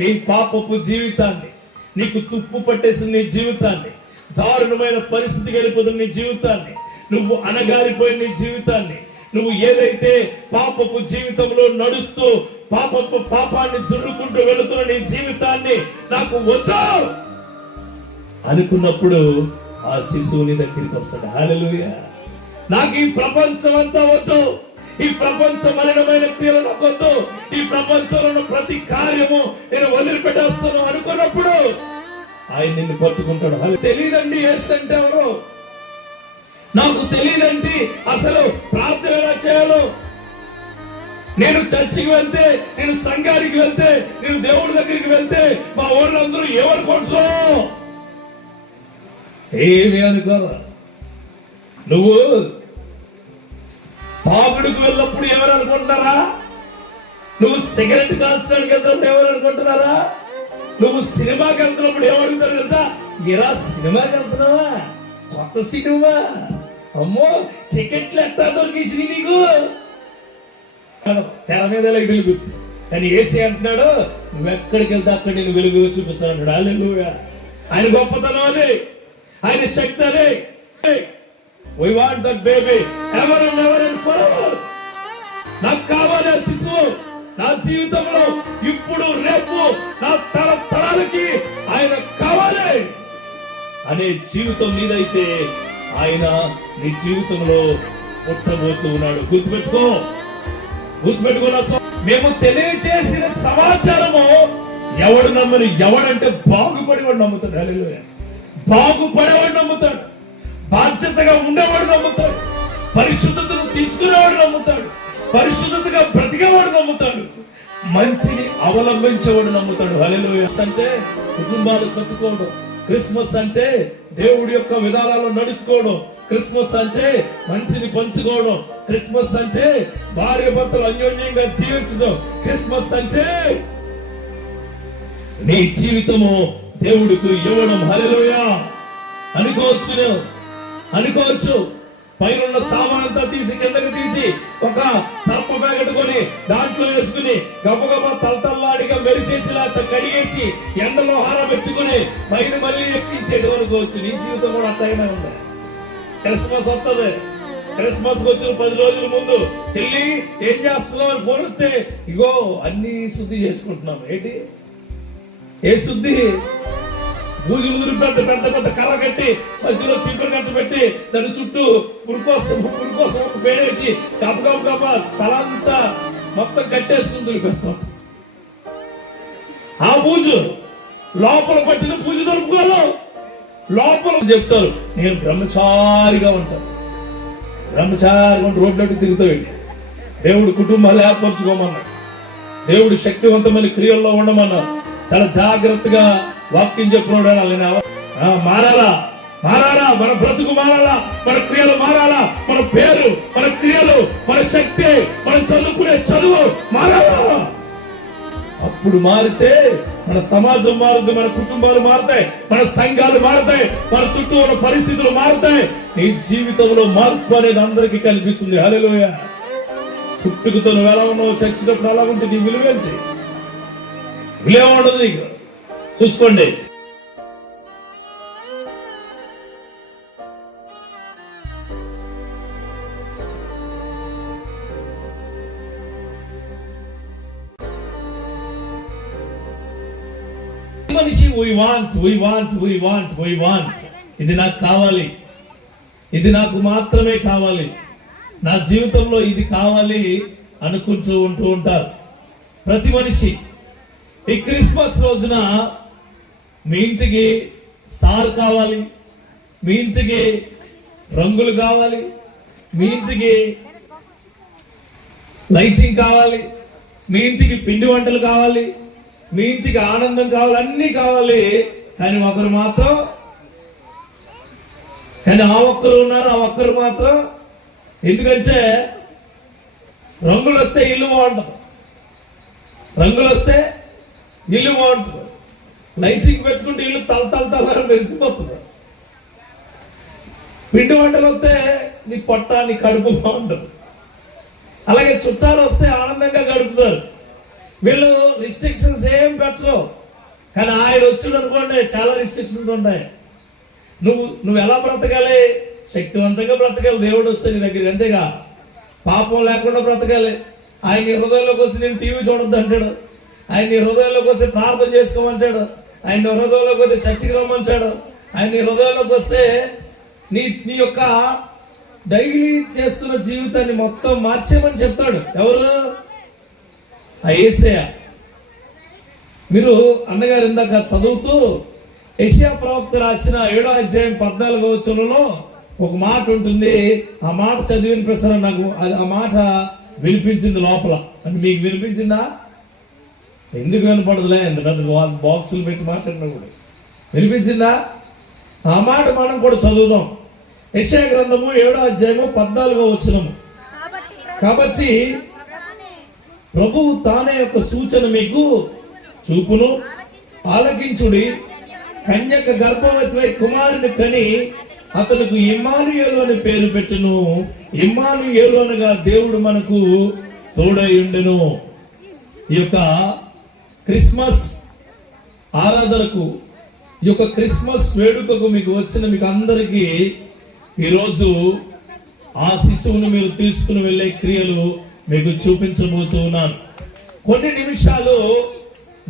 నీ పాపపు జీవితాన్ని, నీకు తుప్పు పట్టేసిన నీ జీవితాన్ని, దారుణమైన పరిస్థితికి వెళ్ళిపోతున్న నీ జీవితాన్ని, నువ్వు అనగారిపోయిన నీ జీవితాన్ని, నువ్వు ఏదైతే పాపపు జీవితంలో నడుస్తూ పాపాన్ని జుర్రుకుంటూ వెళుతున్న నీ జీవితాన్ని నాకు వద్దు అనుకున్నప్పుడు ఆ శిశువుని దగ్గరికి వస్తాడు. హల్లెలూయా. నాకు ఈ ప్రపంచం అంతా వద్దు, ఈ ప్రపంచ మలినమైన క్రియలు నాకు వద్దు, ఈ ప్రపంచంలో ప్రతి కార్యము నేను వదిలిపెట్టేస్తాను అనుకున్నప్పుడు ఆయన నిన్ను పట్టుకుంటాడు. తెలియదండి యేసు అంటే ఎవరు, నాకు తెలియదండి అసలు ప్రార్థన ఎలా చేయాలో, నేను చర్చికి వెళ్తే, నేను సంఘానికి వెళ్తే, నేను దేవుడి దగ్గరికి వెళ్తే మా ఊళ్ళందరూ ఏమనుకోవచ్చు, ఏమి అనుకోరా. నువ్వు తాగుడుకు వెళ్ళినప్పుడు ఎవరు అనుకుంటున్నారా, నువ్వు సిగరెట్ కాల్చడానికి వెళ్తున్నప్పుడు ఎవరు అనుకుంటున్నారా, నువ్వు సినిమాకి వెళ్తున్నప్పుడు ఏమడుగుతారు కదా, ఇలా సినిమాకి వెళ్తున్నావా, కొత్త సినిమా, అమ్మో టికెట్లు ఎట్లా దొరికేసి నీకు, తెర మీద వెలుగు. కానీ ఏసీ అంటున్నాడు, నువ్వెక్కడికి వెళ్తే అక్కడ నేను వెలుగు చూపిస్తాను అన్నాడు. హల్లెలూయా. ఆయన గొప్పతనం అది, ఆయన శక్తి అది. We want that baby ever and ever and forever. నాకు కావాలి ఆ శిశువు నా జీవితంలో, ఇప్పుడు రేపు నా తరాలకి ఆయన కావాలి అనే జీవితం నీదైతే ఆయన నీ జీవితంలో పుట్టబోతూ ఉన్నాడు. గుర్తుపెట్టుకో. మేము తెలియజేసిన సమాచారము ఎవడు నమ్మని, ఎవడంటే బాగుపడేవాడు నమ్ముతాడు. హల్లెలూయా. బాగుపడేవాడు నమ్ముతాడు, బాధ్యతగా ఉండేవాడు నమ్ముతాడు, పరిశుద్ధతను తీసుకునేవాడు నమ్ముతాడు, పరిశుద్ధతగా బ్రతికేవాడు నమ్ముతాడు, మంచిని అవలంబించేవాడు నమ్ముతాడు. హల్లెలూయా. అంటే కుటుంబాలు కట్టుకోవడం, క్రిస్మస్ అంటే దేవుడి యొక్క విధానాల్లో నడుచుకోవడం, క్రిస్మస్ అంటే మంచిని పంచుకోవడం, క్రిస్మస్ అంటే భార్య భర్తలు అన్యోన్యంగా జీవించడం, క్రిస్మస్ అంటే నీ జీవితము దేవుడికి ఇవ్వడం. హల్లెలూయా. అనుకోవచ్చు పైన సామానంతా తీసి కిందకి తీసి ఒక సర్ప కట్టుకొని దాంట్లో వేసుకుని గబగబా తలతల్లాడిగా మెరిసేసిలా కడిగేసి ఎండలో హారబెట్టుకుని పైన మళ్ళీ ఎక్కించేది అనుకోవచ్చు. నీ జీవితం కూడా అట్టయినా ఉంది. క్రిస్మస్ వస్తుంది, క్రిస్మస్ వచ్చిన 10 రోజుల ముందు చెల్లి ఏం చేస్తున్నావు అని ఫోన్ వస్తే, ఇగో అన్ని శుద్ధి చేసుకుంటున్నాం. ఏంటి ఏ శుద్ధి? బూజులు దురి పెద్ద పెద్ద పెద్ద కర్ర కట్టి మధ్యలో చీపురు కట్ట పెట్టి దాని చుట్టూ పురుకోసం పేడేసి కప్ప తలంతా మొత్తం కట్టేసుకుని దురిపేస్తాం. ఆ బూజు లోపల పట్టిన బూజు దొరుకుకోవాలి. లోపల చెప్తారు, నేను బ్రహ్మచారిగా ఉంటాను, బ్రహ్మచారిగా ఉంటే రోడ్లకి తిరుగుతావేంటి? దేవుడు కుటుంబాలు ఏర్పరచుకోమన్నాడు, దేవుడు శక్తివంతమైన క్రియల్లో ఉండమన్నాడు. చాలా జాగ్రత్తగా వాక్యం చెప్పుకోవడం మారాలా, మన బ్రతుకు మారాలా, మన క్రియలు మారాలా, మన పేరు, మన క్రియలు, మన శక్తి, మనం చదువుకునే చదువు మారాలా. అప్పుడు మారితే మన సమాజం మారుతుంది, మన కుటుంబాలు మారుతాయి, మన సంఘాలు మారుతాయి, మన చుట్టూ ఉన్న పరిస్థితులు మారుతాయి. నీ జీవితంలో మార్పు అనేది అందరికీ కనిపిస్తుంది. హల్లెలూయా. పుట్టుకతో నువ్వు ఎలా ఉన్నావు, చచ్చినప్పుడు ఎలా ఉంటే నీ విలువేంటి? విలువ ఉండదు నీకు. చూసుకోండి. మనిషి ఇది నాకు కావాలి, ఇది నాకు మాత్రమే కావాలి, నా జీవితంలో ఇది కావాలి అనుకుంటూ ఉంటారు ప్రతి మనిషి. ఈ క్రిస్మస్ రోజున మీ ఇంటికి స్టార్ కావాలి, మీ ఇంటికి రంగులు కావాలి, మీ ఇంటికి లైటింగ్ కావాలి, మీ ఇంటికి పిండి వంటలు కావాలి, మీ ఇంటికి ఆనందం కావాలి, అన్ని కావాలి. కానీ ఒకరు మాత్రం, ఆ ఒక్కరు మాత్రం ఎందుకంటే రంగులు వస్తే ఇల్లు బాగుంటుంది, రంగులు వస్తే ఇల్లు బాగుంటుంది, లైటింగ్ పెట్టుకుంటే ఇల్లు తల మెరిసిపోతుంది. పిండి వంటలు వస్తే నీ పొట్ట, నీ కడుపు బాగుంటుంది. అలాగే చుట్టాలు వస్తే ఆనందంగా గడుపుతారు. వీళ్ళు రిస్ట్రిక్షన్స్ రిస్ట్రిక్షన్స్ ఏం పెట్టరు. కానీ ఆయన వచ్చాడు అనుకోండి చాలా రిస్ట్రిక్షన్స్ ఉంటాయి. నువ్వు ఎలా బ్రతకాలి? శక్తివంతంగా బ్రతకాలి దేవుడు వస్తే నీ దగ్గర, అంతేగా. పాపం లేకుండా బ్రతకాలి. ఆయన నీ హృదయంలోకి వస్తే నేను టీవీ చూడొద్దు అంటాడు. ఆయన నీ హృదయంలోకి వస్తే ప్రార్థన చేసుకోమంటాడు. ఆయన నీ హృదయంలోకి వస్తే చర్చికి రమ్మంటాడు. ఆయన నీ హృదయంలోకి వస్తే నీ యొక్క డైలీ చేస్తున్న జీవితాన్ని మొత్తం మార్చేయమని చెప్తాడు. ఎవరు? ఆ యేసయ్య. మీరు అన్నగారు ఇందాక చదువుతూ యెషయా ప్రవక్త రాసిన 7వ అధ్యాయం 14వ వచనంలో ఒక మాట ఉంటుంది. ఆ మాట చదివి వినిపిస్తారా? నాకు ఆ మాట వినిపించింది లోపల. అంటే మీకు వినిపించిందా? ఎందుకు వినపడదులే, ఎందుకంటే బాక్సులు పెట్టి మాట్లాడినా కూడా వినిపించిందా? ఆ మాట మనం కూడా చదువుదాం. యెషయా గ్రంథము 7వ అధ్యాయము 14వ వచనము. కాబట్టి ప్రభువు తానే యొక్క సూచన మీకు చూపును, ఆలకించుడి. కన్యక గర్భవతివై కుమారుని కని అతనికి ఇమ్మానుయేలు అని పేరు పెట్టును. ఇమ్మానుయేలు అనగా దేవుడు మనకు తోడై ఉండెను. ఈ యొక్క క్రిస్మస్ ఆరాధనకు, ఈ యొక్క క్రిస్మస్ వేడుకకు మీకు వచ్చిన మీకు అందరికీ ఈరోజు ఆ శిశువును మీరు తీసుకుని వెళ్ళే క్రియలు మీకు చూపించబోతూ ఉన్నాను. కొన్ని నిమిషాలు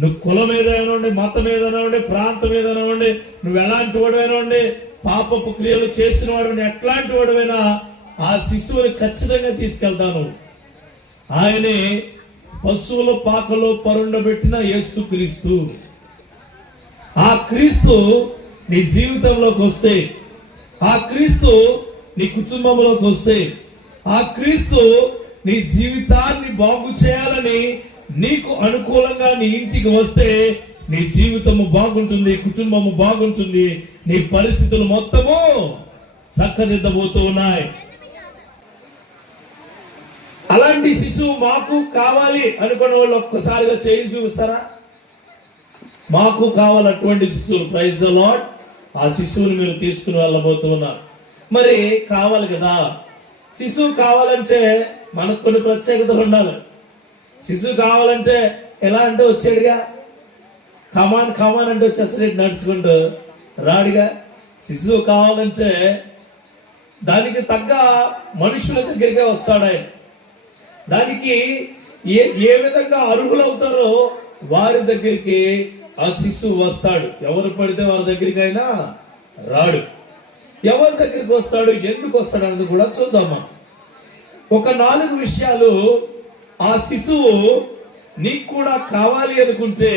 నువ్వు కులం ఏదైనా ఉండి, మతం ఏదైనా ఉండి, ప్రాంతం ఏదైనా ఉండి, నువ్వు ఎలాంటి వాడైనా ఉండి, పాపపు క్రియలు చేసిన వాడు ఎట్లాంటి వాడైనా ఆ శిశువుని ఖచ్చితంగా తీసుకెళ్తాను. ఆయనే పశువుల పాకలో పరుండబెట్టిన యేసు క్రీస్తు. ఆ క్రీస్తు నీ జీవితంలోకి వస్తే, ఆ క్రీస్తు నీ కుటుంబంలోకి వస్తే, ఆ క్రీస్తు నీ జీవితాన్ని బాగు చేయాలని నీకు అనుకూలంగా నీ ఇంటికి వస్తే నీ జీవితము బాగుంటుంది, కుటుంబము బాగుంటుంది, నీ పరిస్థితులు మొత్తము చక్కదిద్దబోతూ ఉన్నాయి. అలాంటి శిశువు మాకు కావాలి అనుకున్న వాళ్ళు ఒక్కసారిగా చేయి చూపిస్తారా? మాకు కావాలి అటువంటి శిశువులు. Praise the Lord. ఆ శిశువుని మీరు తీసుకుని వెళ్ళబోతూ ఉన్నారు. మరి కావాలి కదా. శిశువు కావాలంటే మనకు కొన్ని ప్రత్యేకతలు ఉండాలి. శిశువు కావాలంటే ఎలా అంటే వచ్చాడుగా, కమాన్ అంటే వచ్చేసరి నడుచుకుంటూ రాడుగా. శిశువు కావాలంటే దానికి తగ్గ మనుషుల దగ్గరికే వస్తాడు ఆయన. దానికి ఏ విధంగా అర్హులవుతారో వారి దగ్గరికి ఆ శిశువు వస్తాడు. ఎవరు పడితే వారి దగ్గరికి అయినా రాడు. ఎవరి దగ్గరికి వస్తాడు, ఎందుకు వస్తాడు అనేది కూడా చూద్దామా. ఒక 4 విషయాలు ఆ శిశువు నీకు కూడా కావాలి అనుకుంటే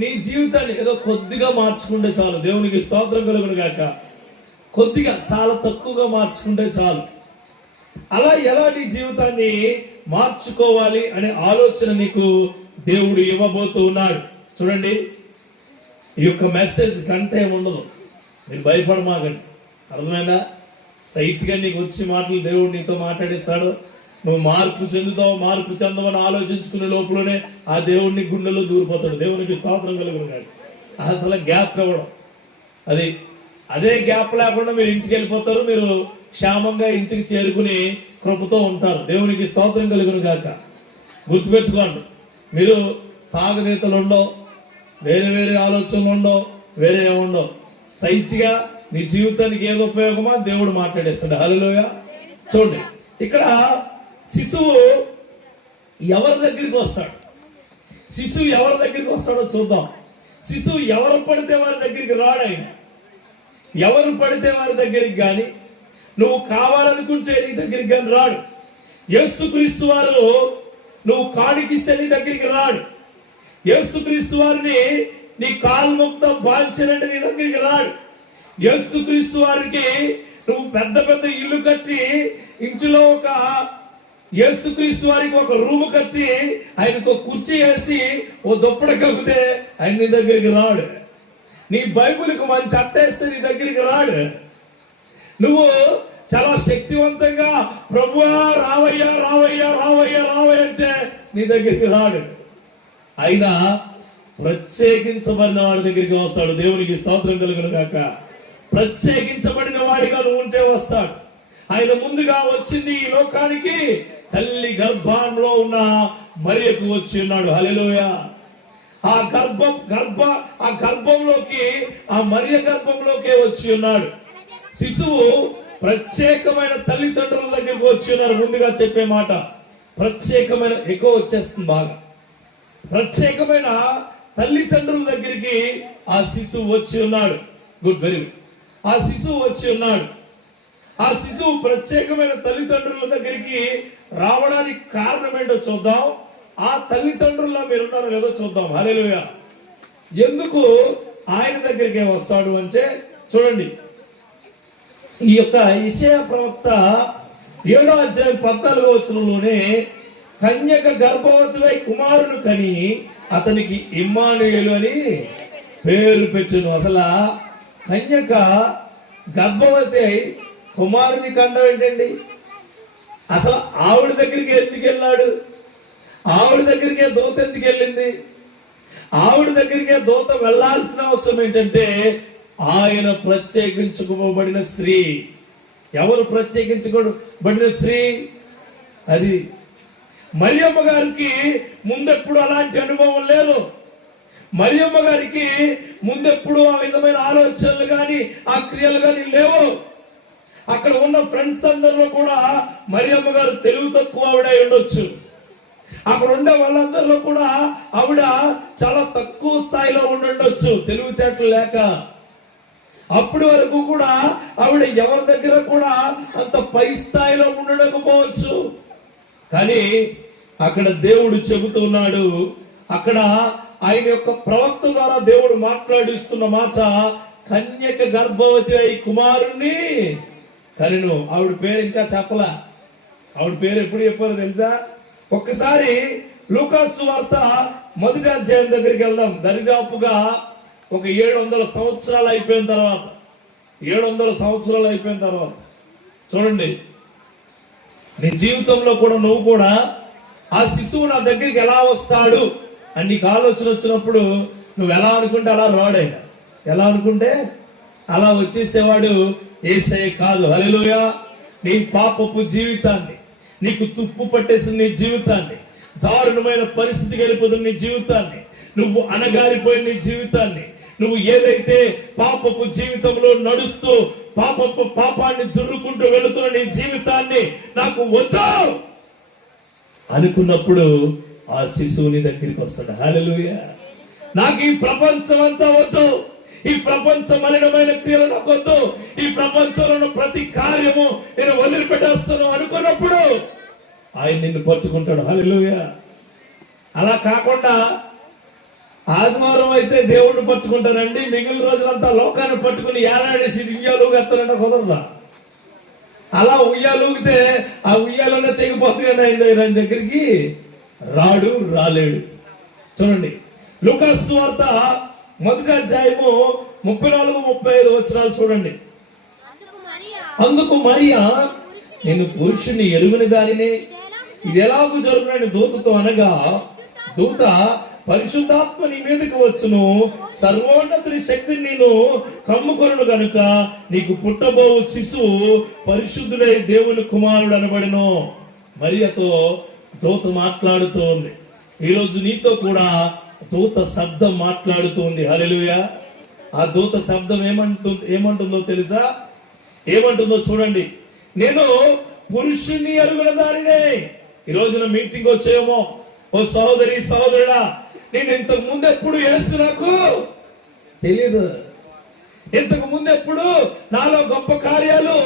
నీ జీవితాన్ని ఏదో కొద్దిగా మార్చుకుంటే చాలు. దేవునికి స్తోత్రం కలుగును గాక. కొద్దిగా, చాలా తక్కువగా మార్చుకుంటే చాలు. అలా ఎలా నీ జీవితాన్ని మార్చుకోవాలి అనే ఆలోచన నీకు దేవుడు ఇవ్వబోతూ ఉన్నాడు. చూడండి, ఈ యొక్క మెసేజ్ గంటే ఉండదు. మీరు భయపడమాకండి. అర్థమైందా? స్ట్రైట్ గా నీకు వచ్చి మాటలు దేవుడు నీతో మాట్లాడిస్తాడు. నువ్వు మార్పు చెందమని ఆలోచించుకునే లోపలనే ఆ దేవుడిని గుండెలో దూరిపోతాడు. దేవునికి స్తోత్రం కలుగును గాక. అసలు గ్యాప్ ఇవ్వడం, అదే గ్యాప్ లేకుండా మీరు ఇంటికి వెళ్ళిపోతారు. మీరు క్షేమంగా ఇంటికి చేరుకుని కృపతో ఉంటారు. దేవునికి స్తోత్రం కలుగును గాక. గుర్తుపెట్టుకోండి, మీరు సాగదీతలు ఉండవు, వేరే ఆలోచనలు ఉండవు, వేరే ఏముండవు. స్ట్రైట్ గా నీ జీవితానికి ఏదో ఉపయోగమా దేవుడు మాట్లాడేస్తాడు. హల్లెలూయా. చూడండి, ఇక్కడ శిశువు ఎవరి దగ్గరికి వస్తాడు, శిశువు ఎవరి దగ్గరికి వస్తాడో చూద్దాం. శిశువు ఎవరు పడితే వారి దగ్గరికి రాడు. ఆయన ఎవరు పడితే వారి దగ్గరికి కానీ, నువ్వు కావాలనుకుంటే నీ దగ్గరికి కానీ రాడు. యేసుక్రీస్తు వారు నువ్వు కాడికిస్తే నీ దగ్గరికి రాడు. యేసుక్రీస్తు వారిని నీ కాలు మొత్తం బాంచాలంటే నీ దగ్గరికి రాడు. యేసుక్రీస్తు వారికి నువ్వు పెద్ద ఇల్లు కట్టి ఇంట్లో యేసుక్రీస్తు వారికి ఒక రూమ్ కట్టి ఆయనకు కుర్చీ వేసి ఓ దుప్పడ కప్పితే ఆయన నీ దగ్గరికి రాడు. నీ బైబిల్కి మంచి అట్టేస్తే నీ దగ్గరికి రాడు. నువ్వు చాలా శక్తివంతంగా ప్రభువా రావయ్యా రావయ్యా రావయ్యా రావయ్య అంటే నీ దగ్గరికి రాడు. అయినా ప్రత్యేకించబడిన వాడి దగ్గరికి వస్తాడు. దేవునికి స్తోత్రం కలుగును గాక. ప్రత్యేకించబడిన వాడిగా నువ్వు ఉంటే వస్తాడు. ఆయన ముందుగా వచ్చింది ఈ లోకానికి తల్లి గర్భంలో ఉన్న మరియకు వచ్చి ఉన్నాడు. హల్లెలూయా. ఆ గర్భంలోకి, ఆ మరియ గర్భంలోకి వచ్చి ఉన్నాడు. శిశువు ప్రత్యేకమైన తల్లిదండ్రుల దగ్గరికి వచ్చి ఉన్నారు. ముందుగా చెప్పే మాట ప్రత్యేకమైన, ఎక్కువ వచ్చేస్తుంది బాగా, ప్రత్యేకమైన తల్లిదండ్రుల దగ్గరికి ఆ శిశువు వచ్చి ఉన్నాడు. Good, very good. ఆ శిశువు వచ్చి ఉన్నాడు. ఆ శిశువు ప్రత్యేకమైన తల్లిదండ్రుల దగ్గరికి రావడానికి కారణం ఏంటో చూద్దాం. ఆ తల్లిదండ్రుల్లో మీరున్నారో లేదో చూద్దాం. హల్లెలూయా. ఎందుకు ఆయన దగ్గరికి వస్తాడు అంటే చూడండి, ఈ యొక్క యెషయా ప్రవక్త 7వ అధ్యాయం 14వ వచనంలోనే కన్యక గర్భవతివై కుమారుని కని అతనికి ఇమ్మానుయేలు అని పేరు పెట్టును. అసలు కన్యక గర్భవతి అయి కుమారుని కండం ఏంటండి? అసలు ఆవిడ దగ్గరికి ఎందుకు వెళ్ళాడు? ఆవిడ దగ్గరికే దూత ఎందుకు వెళ్ళింది? ఆవిడ దగ్గరికే దూత వెళ్లాల్సిన అవసరం ఏంటంటే ఆయన ప్రత్యేకించుకోబడిన స్త్రీ. ఎవరు ప్రత్యేకించుకోబడిన స్త్రీ? అది మరియమ్మ గారికి ముందెప్పుడు అలాంటి అనుభవం లేదు. మరియమ్మ గారికి ముందెప్పుడు ఆ విధమైన ఆలోచనలు కానీ ఆ క్రియలు కానీ లేవు. అక్కడ ఉన్న ఫ్రెండ్స్ అందరిలో కూడా మరియమ్మ గారు తెలివి తక్కువ ఆవిడ ఉండొచ్చు. అక్కడ ఉండే వాళ్ళందరిలో కూడా ఆవిడ చాలా తక్కువ స్థాయిలో ఉండొచ్చు, తెలివితేటలు లేక. అప్పటి వరకు కూడా ఆవిడ ఎవరి దగ్గర కూడా అంత పై స్థాయిలో ఉండకపోవచ్చు. కానీ అక్కడ దేవుడు చెబుతున్నాడు, అక్కడ ఆయన యొక్క ప్రవక్త ద్వారా దేవుడు మాట్లాడిస్తున్న మాట, కన్యక గర్భవతి అయి కుమారుణ్ణి కనెను. ఆవిడ పేరు ఇంకా చెప్పలా. ఆవిడ పేరు ఎప్పుడు చెప్పారో తెలుసా? ఒక్కసారి లూకాసు సువార్త 1వ అధ్యాయం దగ్గరికి వెళ్దాం. దరిదాపుగా ఒక 700 సంవత్సరాలు అయిపోయిన తర్వాత, 700 సంవత్సరాలు అయిపోయిన తర్వాత చూడండి, నీ జీవితంలో కూడా నువ్వు కూడా ఆ శిశువు నా దగ్గరికి ఎలా వస్తాడు అని నీకు ఆలోచన వచ్చినప్పుడు నువ్వు ఎలా అనుకుంటే అలా రాడైన, ఎలా అనుకుంటే అలా వచ్చేసేవాడు యేసయ్య కాదు. హల్లెలూయా. నీ పాపపు జీవితాన్ని, నీకు తుప్పు పట్టేసిన నీ జీవితాన్ని, దారుణమైన పరిస్థితి గడిపోతున్న నీ జీవితాన్ని, నువ్వు అనగారిపోయిన నీ జీవితాన్ని, నువ్వు ఏదైతే పాపపు జీవితంలో నడుస్తూ పాపాన్ని జుర్రుకుంటూ వెళుతున్న నీ జీవితాన్ని నాకు వద్దు అనుకున్నప్పుడు ఆ శిశువుని దగ్గరికి వస్తాడు. హల్లెలూయా. నాకు ఈ ప్రపంచం అంతా వద్దు, ఈ ప్రపంచ మలినమైన క్రియలు నాకు వద్దు, ఈ ప్రపంచంలో ప్రతి కార్యము నేను వదిలిపెట్టేస్తాను అనుకున్నప్పుడు ఆయన నిన్ను పట్టుకుంటాడు. హల్లెలూయా. అలా కాకుండా ఆదివారం అయితే దేవుడిని పట్టుకుంటారండి, మిగిలిన రోజులంతా లోకాన్ని పట్టుకుని ఏలాడేసి ఉయ్యాలుగేస్తారంట, కుదరదా? అలా ఉయ్యాలుగితే ఆ ఉయ్యాలనే తెగిపోతుంది. ఆయన దగ్గరికి రాలేడు. చూడండి, లూకాసు సువార్త 1వ అధ్యాయము 34-35 వచనాలు చూడండి. అందుకు మరియా, నేను పురుషుని ఎరుగని దానినే, ఇది ఎలాగూ జరుగునని దూతతో అనగా, దూత, పరిశుద్ధాత్మ నీ మీదకి వచ్చును, సర్వోన్నతుని శక్తిని నేను కమ్ముకొను గనుక నీకు పుట్టబోవు శిశువు పరిశుద్ధుడై దేవుని కుమారుడు అనబడెను. మరియతో దూత మాట్లాడుతూ ఉంది. ఈరోజు నీతో కూడా దూత శబ్దం మాట్లాడుతూ ఉంది. హల్లెలూయా. ఆ దూత శబ్దం ఏమంటుందో తెలుసా? ఏమంటుందో చూడండి. నేను పురుషుని ఎరుగున దానినే. ఈ రోజున మీటింగ్ వచ్చేమో, ఓ సహోదరి సహోదరుడా, నేను ఇంతకు ముందు ఎప్పుడు యేసు నాకు తెలియదు, ఇంతకు ముందు ఎప్పుడు నాలో గొప్ప కార్యాలు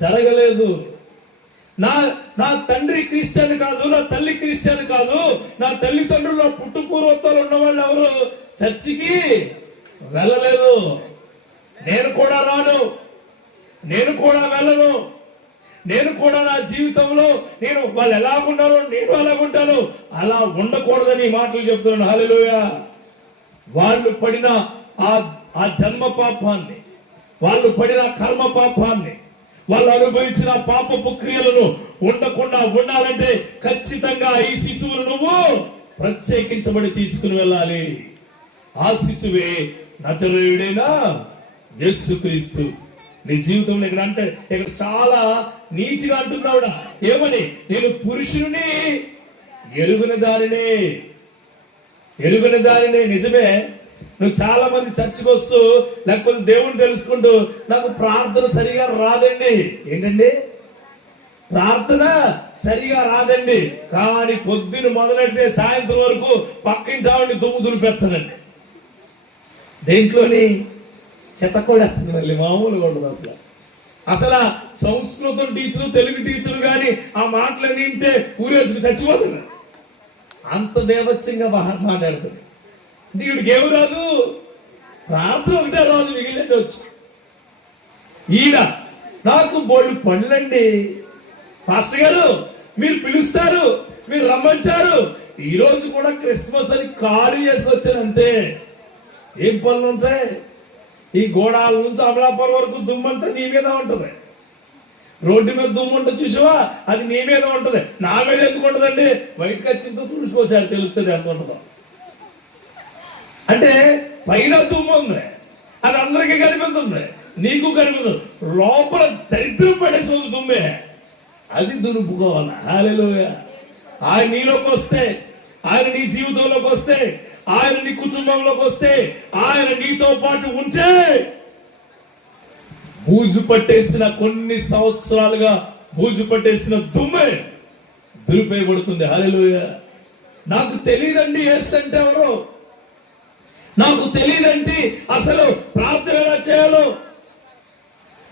జరగలేదు, నా తండ్రి క్రిస్టియన్ కాదు, నా తల్లి క్రిస్టియన్ కాదు, నా తల్లిదండ్రులు పుట్టు పూర్వత్వాలు ఉన్నవాళ్ళు ఎవరు చర్చికి వెళ్ళలేదు, నేను కూడా రాను, నేను కూడా వెళ్ళను, నేను కూడా నా జీవితంలో నేను వాళ్ళు ఎలాగున్నారో నేను అలాగుంటాను, అలా ఉండకూడదని మాటలు చెప్తున్నాను. హల్లెలూయా. వాళ్ళు పడిన ఆ జన్మ పాపాన్ని, వాళ్ళు పడిన కర్మ పాపాన్ని, వాళ్ళు అనుభవించిన పాపపు క్రియలను ఉండకుండా ఉండాలంటే ఖచ్చితంగా ఈ శిశువును నువ్వు ప్రత్యేకించబడి తీసుకుని వెళ్ళాలి. ఆ శిశువే నజరేయుడైన యేసుక్రీస్తు. నీ జీవితంలో ఇక్కడ చాలా నీతిగా అంటున్నావుడా, ఏమని? నేను పురుషుని ఎరుగున దానినే. ఎరుగని దానినే. నిజమే, నువ్వు చాలా మంది చర్చకు వస్తూ లేకపోతే దేవుని తెలుసుకుంటూ నాకు ప్రార్థన సరిగా రాదండి. ఏంటండి? ప్రార్థన సరిగా రాదండి. కానీ పొద్దున మొదలెడితే సాయంత్రం వరకు పక్కింటి ఆవిడని దుమ్ము దులిపెత్తానండి. దేంట్లోని శతకోడేస్తుంది, మళ్ళీ మామూలుగా ఉండదు అసలు. అసలు సంస్కృతం టీచరు, తెలుగు టీచరు కానీ ఆ మాటలన్నీ వింటే ఊరేసుకు చచ్చిపోతున్నారు. అంత బేభత్సంగా మాట్లాడుతుంది. వీడికి ఏమి రాదు, ప్రార్థన ఒకటే రాదు, మిగిలింది వచ్చు. ఈయన నాకు బోళ్ళు పనులండి. పాస్టర్ గారు మీరు పిలుస్తారు, మీరు రమ్మంటారు, ఈ రోజు కూడా క్రిస్మస్ అని ఖాళీ చేసుకొచ్చాను అంతే. ఏం పనులు ఉంటాయి? ఈ గోడాల నుంచి అమలాపురం వరకు దుమ్మంటే నీ మీద ఉంటది. రోడ్డు మీద దుమ్ము ఉంటుంది చూసావా, అది నీ మీద ఉంటది. నా మీద ఎందుకు ఉంటదండి? బయటకు వచ్చిందో తుడిచిపోసారు, తెలుస్తుంది ఎంత ఉంటుందో. అంటే పైన దుమ్ము ఉంది, అది అందరికీ కనిపిస్తుంది, నీకు కనిపిస్తుంది. లోపల దరిద్రం పడేసి దుమ్మే, అది దులుపుకోవాలి. హల్లెలూయా. ఆయన నీలోకి వస్తే, ఆయన నీ జీవితంలోకి వస్తే, ఆయన నీ కుటుంబంలోకి వస్తే, ఆయన నీతో పాటు ఉంటే, బూజు పట్టేసిన కొన్ని సంవత్సరాలుగా బూజు పట్టేసిన దుమ్మే దులిపేయబడుతుంది. హల్లెలూయా. నాకు తెలియదండి యేసు అంటే ఎవరు, నాకు తెలియదంటే అసలు ప్రార్థన ఎలా చేయాలో.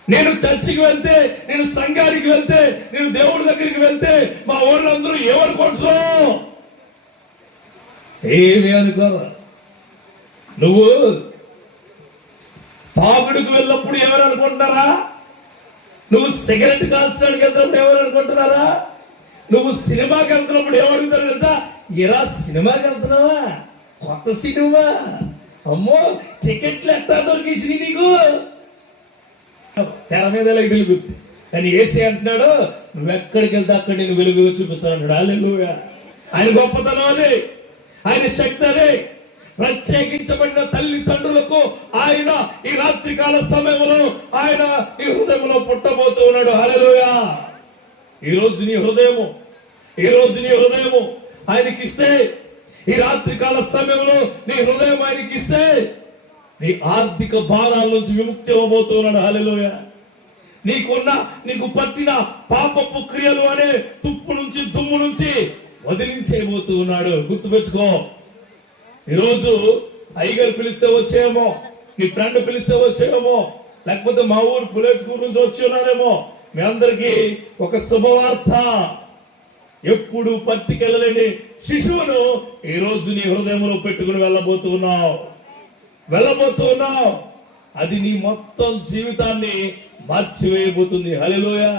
నేను చర్చికి వెళ్తే, నేను సంఘానికి వెళ్తే, నేను దేవుడి దగ్గరికి వెళ్తే మా ఊళ్ళందరూ ఏమనుకుంటున్నావు? ఏమి అనుకోరు. నువ్వు తాగుడుకు వెళ్ళినప్పుడు ఎవరు అనుకుంటున్నారా? నువ్వు సిగరెట్ కాల్చడానికి వెళ్తున్నప్పుడు ఎవరు అనుకుంటున్నారా? నువ్వు సినిమాకి వెళ్తున్నప్పుడు ఏమడుగుతారు తెలుసా? ఇలా సినిమాకి వెళ్తున్నావా? కొత్త సినిమా, అమ్మో టికెట్లు ఎట్టా దొరికేసి నీకు? తెర మీద లైట్లు గుర్తు. కానీ ఏసీ అంటున్నాడు, నువ్వెక్కడికి వెళ్తే అక్కడ నేను వెలుగుగా చూపిస్తాను అన్నాడు. హల్లెలూయా. ఆయన గొప్పతనం అది, ఆయన శక్తి అదే. ప్రత్యేకించబడిన తల్లిదండ్రులకు ఆయన ఈ రాత్రికాల సమయంలో ఆయన ఈ హృదయంలో పుట్టబోతూ ఉన్నాడు. హల్లెలూయా. ఈ రోజు నీ హృదయము, ఈ రోజు నీ హృదయము ఆయనకిస్తే, ఈ రాత్రికాల సమయంలో నీ హృదయం ఆయనకిస్తే, నీ ఆర్థిక భారాల నుంచి విముక్తి అవ్వబోతూ ఉన్నాడు. హల్లెలూయా. నీకు పట్టిన పాపపు క్రియలు అనే తుప్పు నుంచి, దుమ్ము నుంచి వదిలించేయబోతూ ఉన్నాడు. గుర్తుపెట్టుకో. ఈరోజు అయ్యగారు పిలిస్తే వచ్చేయేమో, నీ ఫ్రెండ్ పిలిస్తే వచ్చేయేమో, లేకపోతే మా ఊరు బుల్లెట్ స్కూల్ నుంచి వచ్చి ఉన్నారేమో. మీ అందరికీ ఒక శుభవార్త. ఎప్పుడు పట్టుకెళ్ళలేని శిశువును ఈ రోజు నీ హృదయంలో పెట్టుకుని వెళ్ళబోతున్నావు. అది నీ మొత్తం జీవితాన్ని మార్చివేయబోతుంది. హల్లెలూయా.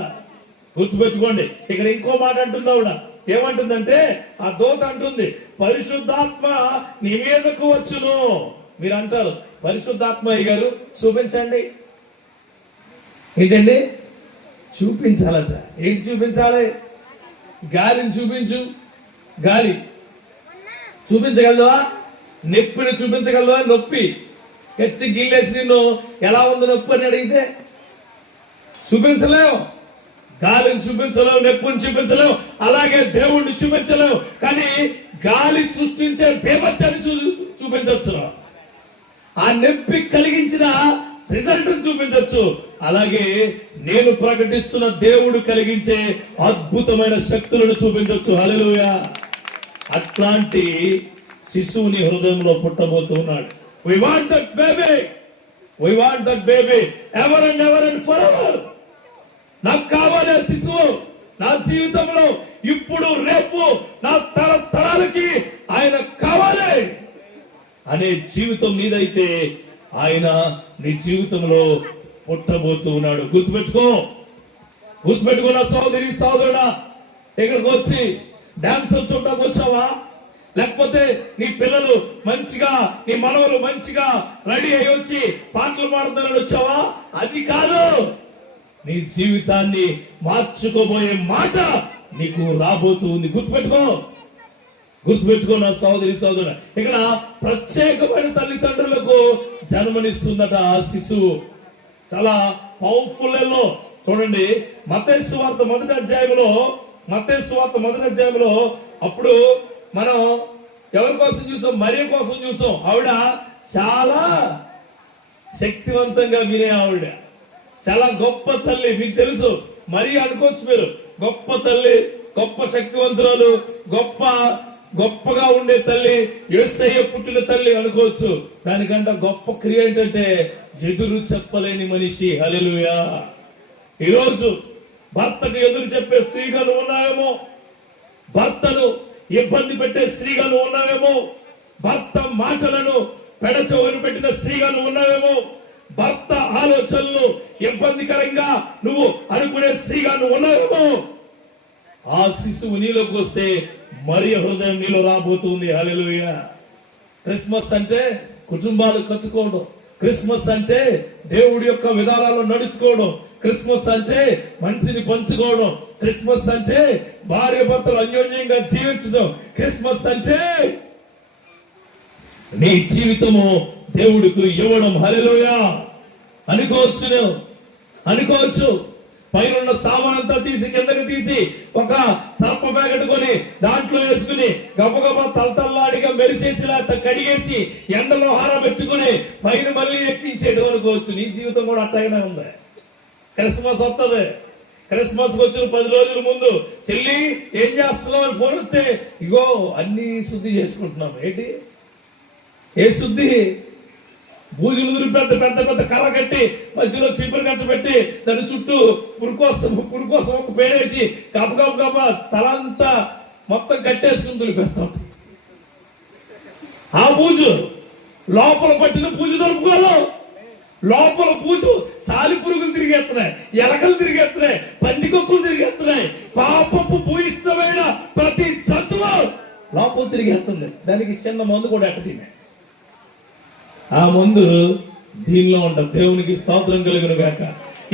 గుర్తుపెట్టుకోండి. ఇక్కడ ఇంకో మాట అంటున్నావుడా, ఏమంటుందంటే ఆ దూత అంటుంది, పరిశుద్ధాత్మ నీ మీదకు వచ్చును. మీరు అంటారు, పరిశుద్ధాత్మ గారు చూపించండి. ఏంటండి? చూపించాలట. ఏంటి చూపించాలి? గాలిని చూపించు. గాలి చూపించగలవా? నొప్పిని చూపించగలవా? నొప్పి గట్టి గిల్లేసి నిన్ను ఎలా ఉంది నొప్పి అని అడిగితే చూపించలేవు. గాలిని చూపించలేవు, నొప్పిని చూపించలేవు, అలాగే దేవుణ్ణి చూపించలేవు. కానీ గాలి సృష్టించే బేభత్సాన్ని చూపించవచ్చు. ఆ నొప్పి కలిగించిన రిజల్ట్ చూపించవచ్చు. అలాగే నేను ప్రకటిస్తున్న దేవుడు కలిగించే అద్భుతమైన శక్తులను చూపించవచ్చు. హల్లెలూయా. అట్లాంటి శిశువుని హృదయంలో పుట్టబోతున్నాడు. We want that baby. We want that baby ever and ever and forever. నాకు కావాలి శిశువు నా జీవితంలో, ఇప్పుడు రేపు నా తరాలకి ఆయన కావాలి అనే జీవితం నీదైతే ఆయన నీ జీవితంలో పుట్టబోతూ ఉన్నాడు. గుర్తుపెట్టుకో నా సోదరి సోదరుడా. ఇక్కడికి వచ్చి డాన్స్ చూడటానికి వచ్చావా? లేకపోతే నీ పిల్లలు మంచిగా, నీ మనవలు మంచిగా రెడీ అయ్యి వచ్చి పాటలు పాడుతారని వచ్చావా? అది కాదు. నీ జీవితాన్ని మార్చుకోబోయే మాట నీకు రాబోతుంది. గుర్తుపెట్టుకో నా సోదరి సోదరుడు. ఇక్కడ ప్రత్యేకమైన తల్లిదండ్రులకు జన్మనిస్తుందట ఆ శిశువు. చాలా పవర్ఫుల్. చూడండి, మత్తయి సువార్త మొదటి అధ్యాయంలో అప్పుడు మనం ఎవరి కోసం చూసాం? మరియ కోసం చూసాం. ఆవిడ చాలా శక్తివంతంగా వినే ఆవిడ, చాలా గొప్ప తల్లి. మీకు తెలుసు, మరి అనుకోవచ్చు మీరు, గొప్ప తల్లి, గొప్ప శక్తివంతురాలు, గొప్పగా ఉండే తల్లి, యేసయ్య పుట్టిన తల్లి అనుకోవచ్చు. దానికంటే గొప్ప క్రియ ఏంటంటే ఎదురు చెప్పలేని మనిషి. హల్లెలూయా. ఈరోజు భర్తకు ఎదురు చెప్పే స్త్రీగా నువ్వు ఉన్నావేమో, భర్తను ఇబ్బంది పెట్టే స్త్రీగా నువ్వు ఉన్నావేమో, భర్త మాటలను పెడచెవిన పెట్టిన స్త్రీగా నువ్వు ఉన్నావేమో, భర్త ఆలోచనలు ఇబ్బందికరంగా నువ్వు అనుకునే స్త్రీగా నువ్వు ఉన్నావేమో. ఆ శిశువు నీలోకి వస్తే మరియ హృదయం నీలో రాబోతుంది. హల్లెలూయా. క్రిస్మస్ అంటే కుటుంబాలు కట్టుకోవడం, క్రిస్మస్ అంటే దేవుడి యొక్క విధానాల్లో నడుచుకోవడం, క్రిస్మస్ అంటే మనిషిని పంచుకోవడం, క్రిస్మస్ అంటే భార్య భర్తలు అన్యోన్యంగా జీవించడం, క్రిస్మస్ అంటే నీ జీవితము దేవుడికి ఇవ్వడం. హల్లెలూయా. అనుకోవచ్చు పైన సామానంతా తీసి కిందకి తీసి ఒక సర్ప పెట్టుకొని దాంట్లో వేసుకుని గబగబా తలతల్లాడిగా మెరిసేసిలా కడిగేసి ఎండలో హారబెట్టుకుని పైన మళ్ళీ ఎక్కించేయడం అనుకోవచ్చు. నీ జీవితం కూడా అట్లాగనే ఉంది. క్రిస్మస్ వస్తుంది. క్రిస్మస్ వచ్చిన 10 రోజుల ముందు చెల్లి ఏం చేస్తున్నావు అని ఫోన్ వస్తే, ఇగో అన్ని శుద్ధి చేసుకుంటున్నాం. ఏంటి ఏ శుద్ధి? బూజులు పెద్ద పెద్ద పెద్ద కర్ర కట్టి మధ్యలో చీపురు కట్ట పెట్టి దాని చుట్టూ పురు కోసం ఒక పేడేసి గబ తలంతా మొత్తం కట్టేసుకుని దులిపేస్తాం. ఆ బూజు లోపల పట్టిన పూజ దొరుకుకోవాలి. లోపల పూజు సాలి పురుగులు తిరిగేస్తున్నాయి, ఎలకలు తిరిగేస్తున్నాయి, పందికొక్కులు తిరిగేస్తున్నాయి. పాపపు భూయిష్టమైన ప్రతి జంతువు లోపల తిరిగేస్తుంది. దానికి చిన్న మందు కూడా ఎక్కడినే. ఆ మందు దీనిలో ఉంటుంది. దేవునికి స్తోత్రం కలుగును గాక.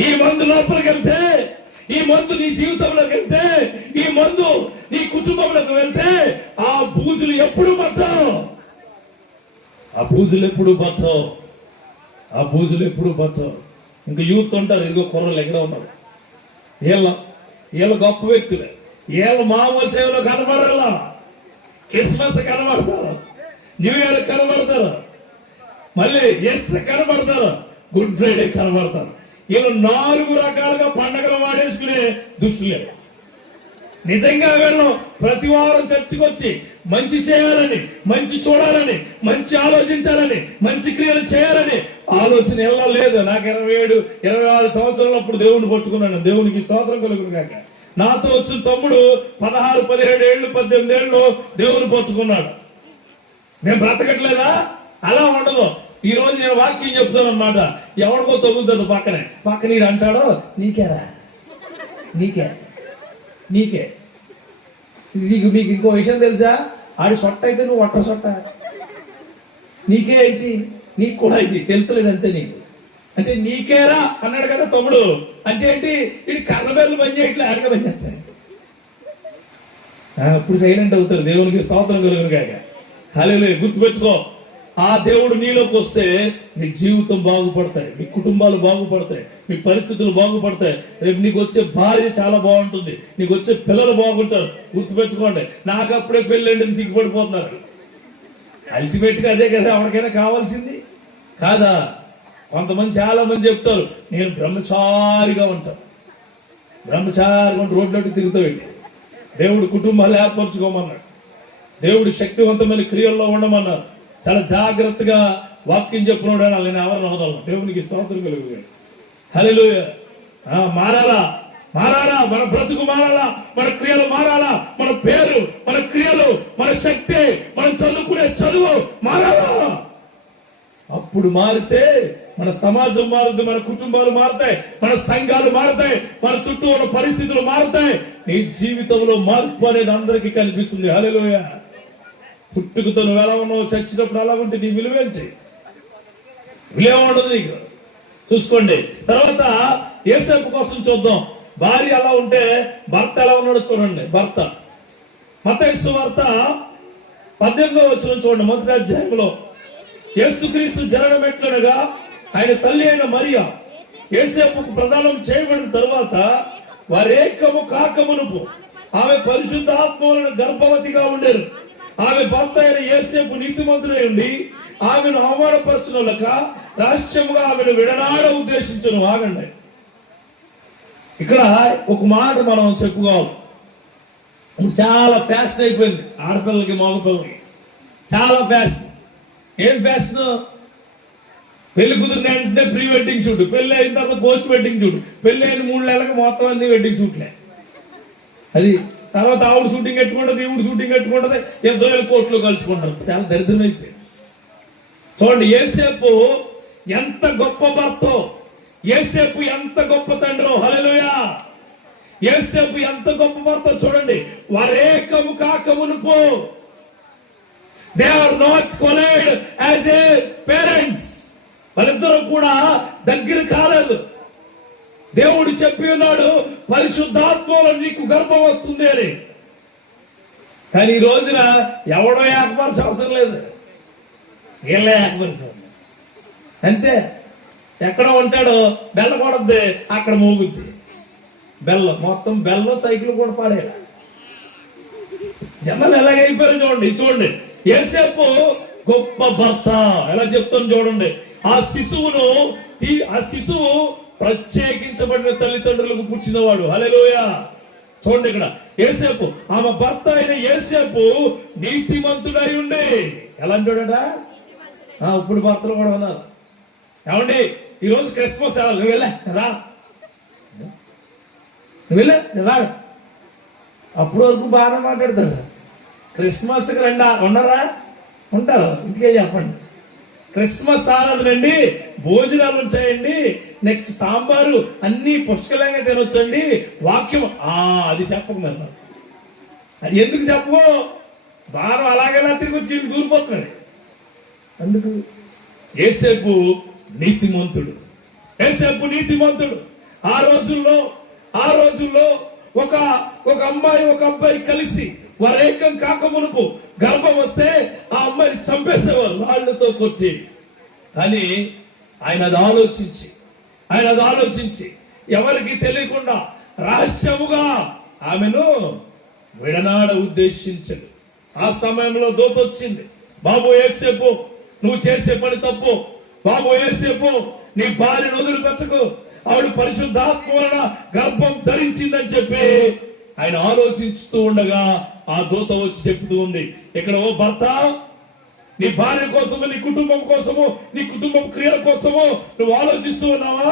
ఈ మందు లోపలికి వెళ్తే, ఈ మందు నీ జీవితంలోకి వెళ్తే, ఈ మందు నీ కుటుంబంలోకి వెళ్తే ఆ బూజులు ఎప్పుడు పట్టవు. ఇంకా యూత్ ఉంటారు, ఇదిగో కుర్రలు ఎక్కడ ఉన్నారు, వీళ్ళ గొప్ప వ్యక్తులే, వీళ్ళ మామూలు సేవలో కనబడాల. క్రిస్మస్ కనబడతారు, న్యూ ఇయర్ కనబడతారు, మళ్ళీ ఈస్టర్ కనబడతారు, గుడ్ ఫ్రైడే కనబడతారు. వీళ్ళు 4 రకాలుగా పండగలు వాడేసుకునే దుస్తులే. నిజంగా వీళ్ళు ప్రతి వారం చర్చికి వచ్చి మంచి చేయాలని, మంచి చూడాలని, మంచి ఆలోచించాలని, మంచి క్రియలు చేయాలని ఆలోచన ఎలా లేదు. నాకు 27, 26 సంవత్సరాలప్పుడు దేవుడిని పట్టుకున్నాను. దేవునికి స్తోత్రం కలుగును గాక. నాతో వచ్చిన తమ్ముడు 16, 17 ఏళ్ళు, 18 ఏళ్ళు దేవుని పట్టుకున్నాడు. నేను బ్రతకట్లేదా? అలా ఉండదు. ఈ రోజు నేను వాక్యం చెప్తాను అన్నమాట. ఎవరికో తగులుతుంది పక్కన ఈడు అంటాడో, నీకేరా, నీకే మీకు ఇంకో విషయం తెలుసా? ఆడి సొట్ట అయితే నువ్వు ఒట్ట సొట్ట, నీకే ఇచ్చి నీకు కూడా ఇది తెలుతలేదు అంతే. నీకు అంటే నీకేరా అన్నాడు కదా తమ్ముడు. అంటే ఏంటి? ఇది కళ్ళబెర్లు పని చేయట్లే, ఆడగా పని చేస్తాయి. అప్పుడు సైలెంట్ అవుతారు. దేవునికి స్తోత్రం కలుగును గాక. హల్లెలూయా. గుర్తుపెట్టుకో, ఆ దేవుడు నీలోకి వస్తే నీ జీవితం బాగుపడతాయి, మీ కుటుంబాలు బాగుపడతాయి, మీ పరిస్థితులు బాగుపడతాయి. రేపు నీకు వచ్చే భార్య చాలా బాగుంటుంది, నీకు వచ్చే పిల్లలు బాగుంటారు. గుర్తుపెట్టుకోండి. నాకు అప్పుడే పెళ్ళండి సిగ్గుపడిపోతున్నారు. అల్టిమేట్ గా అదే కదా ఎవరికైనా కావాల్సింది కాదా? కొంతమంది చాలా మంది చెప్తారు, నేను బ్రహ్మచారిగా ఉంటాను. బ్రహ్మచారిగా ఉంటే రోడ్లోకి తిరుగుతావేంటి? దేవుడు కుటుంబాలు ఏర్పరచుకోమన్నాడు, దేవుడు శక్తివంతమైన క్రియల్లో ఉండమన్నారు. చాలా జాగ్రత్తగా వాక్యం చెప్పినోడు నేను ఎవరిని వదలను. దేవునికి స్తోత్రం కలుగుతాడు. హల్లెలూయా. మారాలా, మన బ్రతుకు మారాలా, మన క్రియలు మారాలా, మన పేరు, మన క్రియలు, మన శక్తి, మనం చదువుకునే చదువు మారాలా. అప్పుడు మారితే మన సమాజం మారుతుంది, మన కుటుంబాలు మారుతాయి, మన సంఘాలు మారుతాయి, మన చుట్టూ ఉన్న పరిస్థితులు మారుతాయి. నీ జీవితంలో మార్పు అనేది అందరికీ కనిపిస్తుంది. హల్లెలూయా. పుట్టుకతో నువ్వు ఎలా ఉన్నావు, చచ్చినప్పుడు ఎలా ఉంటే నీ విలువేంటి? విలువ ఉండదు నీకు. చూసుకోండి. తర్వాత యేసేపు కోసం చూద్దాం. భార్య ఎలా ఉంటే భర్త ఎలా ఉన్నాడో చూడండి. భర్త మత్తయి సువార్త 18వ వచనం చూడండి. మొదటి అధ్యాయంలో యేసుక్రీస్తు జననం ఎట్లనగా ఆయన తల్లి అయిన మరియ యేసేపుకు ప్రదానం చేయబడిన తరువాత వారేకము కాకమునుపు ఆమె పరిశుద్ధ ఆత్మ వలన గర్భవతిగా ఉండేరు. ఆమె భర్త అయిన యోసేపు నీతిమంతుడై ఉండి ఆమెను అవమానపరచునోలక రహస్యముగా ఆమెను విడనాడ ఉద్దేశించను. ఆగండి, ఇక్కడ ఒక మాట మనం చెప్పుకోవాలి. చాలా ఫ్యాషన్ అయిపోయింది ఆడపిల్లలకి మగపిల్లలకి, చాలా ఫ్యాషన్. ఏం ఫ్యాషన్? పెళ్లి కుదిరిన వెంటనే ప్రీ వెడ్డింగ్ షూట్, పెళ్లి అయిన తర్వాత పోస్ట్ వెడ్డింగ్ షూట్, పెళ్లి అయిన 3 నెలలకు మొత్తం అన్ని వెడ్డింగ్ షూట్లే. అది తర్వాత ఆవిడ షూటింగ్ పెట్టుకుంటుంది, ఈవిడ షూటింగ్ పెట్టుకుంటుంది, 2,000 కోట్లు కలుసుకుంటారు. చాలా దరిద్రం అయిపోయింది. చూడండి, యోసేపు ఎంత గొప్ప భర్తో, యోసేపు ఎంత గొప్ప తండ్రో. హల్లెలూయా! యోసేపు ఎంత గొప్ప భర్తో చూడండి. వారేకము కాకమునుపు, they are not collide as a parents. వాళ్ళిద్దరూ కూడా దగ్గర కాలేదు. దేవుడు చెప్పి ఉన్నాడు, పరిశుద్ధాత్మలో నీకు గర్భం వస్తుంది అని. కానీ ఈ రోజున ఎవడో ఏకపరచ అవసరం లేదు, వీళ్ళే ఏకపరిచారు అంతే. ఎక్కడ ఉంటాడో బెల్ల కొడద్ది, అక్కడ మోగుద్ది బెల్లం. మొత్తం బెల్లం సైకిల్ కూడా పాడేలా జనాలు ఎలాగైపోయారు చూడండి. చూడండి, యోసేపు గొప్ప భర్త ఎలా చెప్తాను చూడండి. ఆ శిశువు ప్రత్యేకించబడిన తల్లిదండ్రులకు పుట్టినవాడు. హల్లెలూయా! చూడండి, ఇక్కడ యోసేపు, ఆమె భర్త అయిన యోసేపు నీతిమంతుడై ఉండే. ఎలా అంటాడట? ఇప్పుడు భర్తలు కూడా ఉన్నారు. ఏమండి, ఈరోజు క్రిస్మస్ నువ్వు వెళ్ళా రా, నువ్వు వెళ్ళా రా. అప్పటి వరకు బాగా మాట్లాడతాడు. క్రిస్మస్కి రండి ఉన్నారా? ఉంటారు. ఇంటికే చెప్పండి, క్రిస్మస్ ఆరాధనండి, భోజనాలు చేయండి, నెక్స్ట్ సాంబారు అన్ని పుష్కలంగా తినొచ్చండి, వాక్యం అది చెప్పకు మరి. అది ఎందుకు చెప్పు? వారం అలాగైనా తిరిగి వచ్చి దూరిపోతున్నాడు. అందుకు యోసేపు నీతిమంతుడు, యోసేపు నీతిమంతుడు. ఆ రోజుల్లో ఒక అమ్మాయి ఒక అబ్బాయి కలిసి వారు ఏకం కాకమునుపు గర్భం వస్తే ఆ అమ్మాయిని చంపేసేవారు రాళ్లతో కొట్టి. కానీ ఆయన అది ఆలోచించి ఎవరికి తెలియకుండా రహస్యముగా ఆమెను విడనాడ ఉద్దేశించడు. ఆ సమయంలో దోపొచ్చింది. బాబు యోసేపు, నువ్వు చేసే పని తప్పు. బాబు యోసేపు, నీ భార్యను వదిలిపెట్టకు, ఆవిడ పరిశుద్ధాత్మ వలన గర్భం ధరించిందని చెప్పి ఆయన ఆలోచిస్తూ ఉండగా ఆ దూత వచ్చి చెప్తూ ఉంది, ఇక్కడ ఓ భర్త, నీ భార్య కోసము, నీ కుటుంబం కోసము, నీ కుటుంబం క్రియల కోసము నువ్వు ఆలోచిస్తూ ఉన్నావా?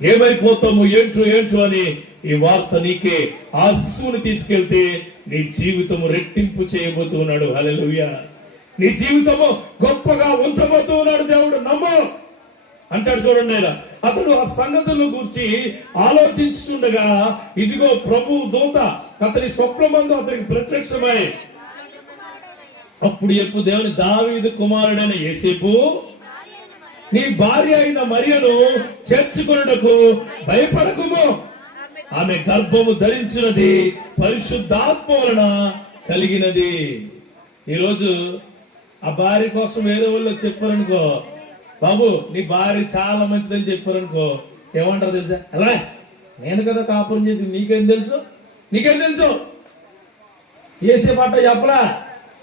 ఏమైపోతాము ఏంటో అని ఈ వార్త నీకే. ఆ శిశువుని తీసుకెళ్తే నీ జీవితము రెట్టింపు చేయబోతున్నాడు. హల్లెలూయా! నీ జీవితము గొప్పగా ఉంచబోతూ ఉన్నాడు దేవుడు, నమ్ము అంటాడు. చూడండి, అతడు ఆ సంగతుల గురించి ఆలోచించుండగా ఇదిగో ప్రభు దూత అతని స్వప్నమందు అతనికి ప్రత్యక్షమై, అప్పుడు చెప్పు దేవుని దావీదు కుమారుడైన యోసేపు, నీ భార్య అయిన మరియను చేర్చుకొనుటకు భయపడకుము, ఆమె గర్భము ధరించినది పరిశుద్ధాత్మ వలన కలిగినది. ఈరోజు ఆ భార్య కోసం వేరే వాళ్ళు చెప్పారనుకో, బాబు నీ భార్య చాలా మంచిదని చెప్పారనుకో, ఏమంటారు తెలుసా? అలా నేను కదా కాపురం చేసి నీకేం తెలుసు? యోసేపు అట్ట చెప్పలా.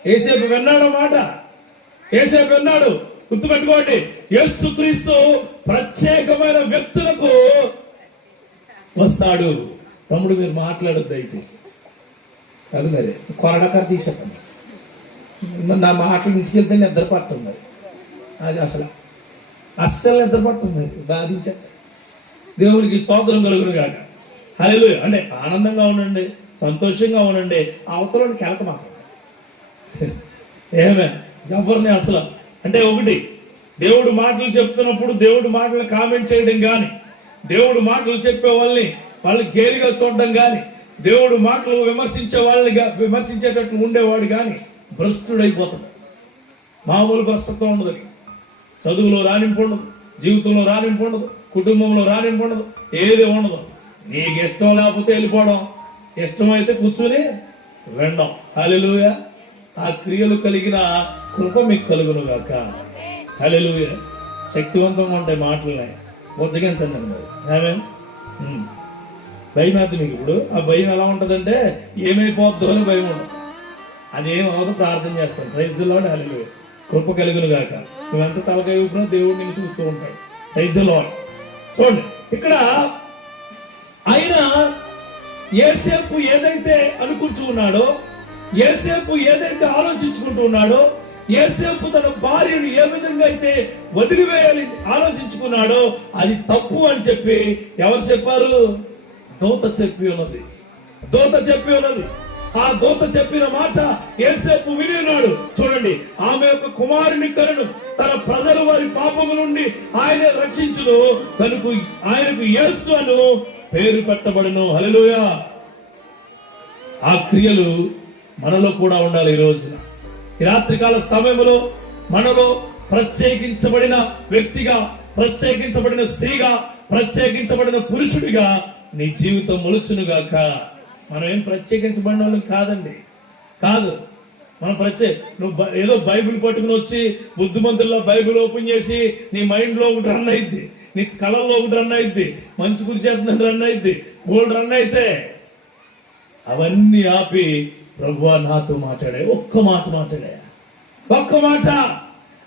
యోసేపు విన్నాడు మాట, యోసేపు విన్నాడు. గుర్తుపెట్టుకోండి, యేసుక్రీస్తు ప్రత్యేకమైన వ్యక్తులకు వస్తాడు. తమ్ముడు మీరు మాట్లాడొద్దు దయచేసి, కాదు మరి కొరడకార తీసేస్తాను. నా మాటలు ఇంటికి వెళ్తే నిద్ర పడుతుంది. అది అస్సలు నిద్ర పడుతుంది, బాధించ. దేవుడికి స్తోత్రం కలుగును కాక. హల్లెలూయా! అంటే ఆనందంగా ఉండండి, సంతోషంగా ఉండండి. అవతలని కెలక మాట్లాడండి. ఏమే ఎవరిని అసలు అంటే ఒకటి, దేవుడు మాటలు చెప్తున్నప్పుడు దేవుడు మాటలు కామెంట్ చేయడం కానీ, దేవుడు మాటలు చెప్పే వాళ్ళని గేలిగా చూడడం కానీ, దేవుడు మాటలు విమర్శించేటట్లు ఉండేవాడు కానీ భ్రష్టుడైపోతాడు. మామూలు భ్రష్టత్వం ఉండదు. చదువులో రాణింపు ఉండదు, జీవితంలో రాణింపు ఉండదు, కుటుంబంలో రాణింపు ఉండదు, ఏది ఉండదు. నీకు ఇష్టం లేకపోతే వెళ్ళిపోవడం, ఇష్టమైతే కూర్చొని వినడం. హల్లెలూయా! ఆ క్రియలు కలిగిన కృప మీకు కలుగును గాక. హల్లెలూయా! శక్తివంతంగా ఉంటాయి మాటలనే బుజ్జగించండి మరి. ఆమేన్. భయం అయితే మీకు ఇప్పుడు ఆ భయం ఎలా ఉంటుందంటే ఏమైపోద్దో అని భయం ఉండదు. అదేం అవదు, ప్రార్థన చేస్తాను. Praise the Lord, hallelujah. కృప కలుగును గాక. నువ్వెంత తలకాయ ఊపినా దేవుడు నిన్ను చూస్తూ ఉంటాడు. Praise the Lord. చూడండి, ఇక్కడ ఆయన యోసేపు ఏదైతే అనుకుంటూ ఉన్నాడో, యోసేపు ఏదైతే ఆలోచించుకుంటూ ఉన్నాడో, యోసేపు తన భార్యను ఏ విధంగా అయితే వదిలివేయాలి ఆలోచించుకున్నాడో అది తప్పు అని చెప్పి ఎవరు చెప్పారు? దూత చెప్పి ఉన్నది. దూత చెప్పి ఉన్నది. ఆ దూత చెప్పిన మాట యోసేపు విని ఉన్నాడు. చూడండి, ఆమె యొక్క కుమారుని కనును తన ప్రజలు వారి పాపము నుండి ఆయన రక్షించును, కనుక ఆయనకు యేసు అను పేరు పెట్టబడును. హల్లెలూయా. ఆ క్రియలు మనలో కూడా ఉండాలి. ఈ రోజున, ఈ రాత్రికాల సమయంలో మనలో ప్రత్యేకించబడిన వ్యక్తిగా, ప్రత్యేకించబడిన స్త్రీగా, ప్రత్యేకించబడిన పురుషుడిగా నీ జీవితం మొలుచునుగాక. మనం ఏం ప్రత్యేకించబడిన వాళ్ళం కాదండి, కాదు. మనం నువ్వు ఏదో బైబిల్ పట్టుకుని వచ్చి బుద్ధిమంతుల్లో బైబిల్ ఓపెన్ చేసి నీ మైండ్ లో ఒకటి రన్ అయింది, నీ కళల్లో ఒకటి రన్ అయింది, మంచి కుర్చేతనం రన్ అయింది, గోల్డ్ రన్ అయితే అవన్నీ ఆపి ప్రభువా నాతో మాట్లాడే ఒక్క మాట మాట్లాడా, ఒక్క మాట.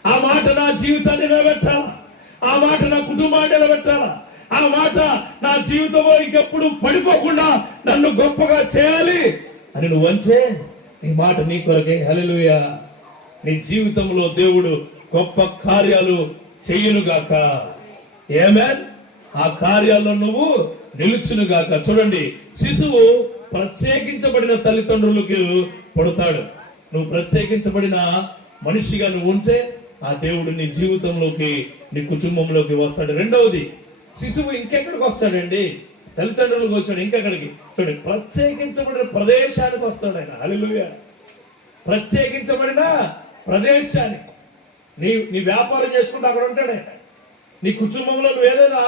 ఆ మాట నా జీవితాన్ని నిలబెట్టాలా, ఆ మాట నా కుటుంబాన్ని నిలబెట్టాలా, ఆ మాట నా జీవితంలో ఇంకెప్పుడు పడిపోకుండా నన్ను గొప్పగా చేయాలి అని నువ్వు వంచే ఈ మాట నీ కొరకే. హల్లెలూయా. నీ జీవితంలో దేవుడు గొప్ప కార్యాలు చెయ్యునుగాక. ఆమేన్. ఆ కార్యాల్లో నువ్వు నిలుచునుగాక. చూడండి, శిశువు ప్రత్యేకించబడిన తల్లిదండ్రులకు పుడతాడు. నువ్వు ప్రత్యేకించబడిన మనిషిగా నువ్వు ఉంటే ఆ దేవుడు నీ జీవితంలోకి, నీ కుటుంబంలోకి వస్తాడు. రెండవది, శిశువు ఇంకెక్కడికి వస్తాడండి? తల్లిదండ్రులకు వచ్చాడు. ఇంకెక్కడికి? చూడండి, ప్రత్యేకించబడిన ప్రదేశానికి వస్తాడు ఆయన. హల్లెలూయా. ప్రత్యేకించబడిన ప్రదేశానికి. నీ వ్యాపారం చేసుకుంటే అక్కడ ఉంటాడు ఆయన. నీ కుటుంబంలో నువ్వు ఏదైనా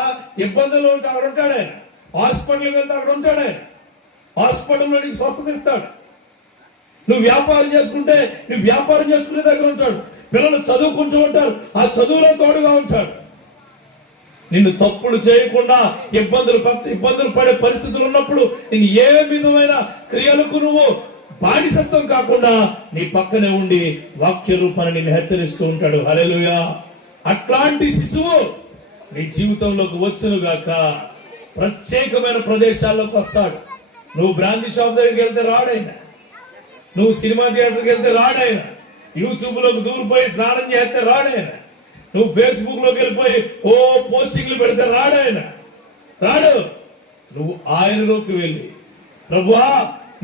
ఇబ్బందుల్లో ఉంటే అక్కడ ఉంటాడు ఆయన. హాస్పిటల్కి వెళ్తే అక్కడ ఉంటాడు ఆయన. హాస్పిటల్లో నీకు స్వస్థత ఇస్తాడు. నువ్వు వ్యాపారం చేసుకుంటే నువ్వు వ్యాపారం చేసుకునే దగ్గర ఉంటాడు. పిల్లలు చదువుకుంటూ ఉంటారు, ఆ చదువులో తోడుగా ఉంటాడు. నిన్ను తప్పులు చేయకుండా ఇబ్బందులు పడే పరిస్థితులు ఉన్నప్పుడు నేను ఏ విధమైన క్రియలకు నువ్వు బానిసత్వం కాకుండా నీ పక్కనే ఉండి వాక్య రూపాన్ని నిన్ను హెచ్చరిస్తూ ఉంటాడు. హల్లెలూయా. అట్లాంటి శిశువు నీ జీవితంలోకి వచ్చునుగాక. ప్రత్యేకమైన ప్రదేశాల్లోకి వస్తాడు. నువ్వు బ్రాందీ షాప్ దగ్గరికి వెళ్తే రాడైనా, నువ్వు సినిమా థియేటర్కి వెళ్తే రాడైనా, యూట్యూబ్ లోకి దూరిపోయి స్నానం చేస్తే రాడైనా, నువ్వు ఫేస్బుక్ లోకి వెళ్ళిపోయి ఓ పోస్టింగ్లు పెడితే రాడైనా రాడు. నువ్వు ఆయనలోకి వెళ్ళి ప్రభువా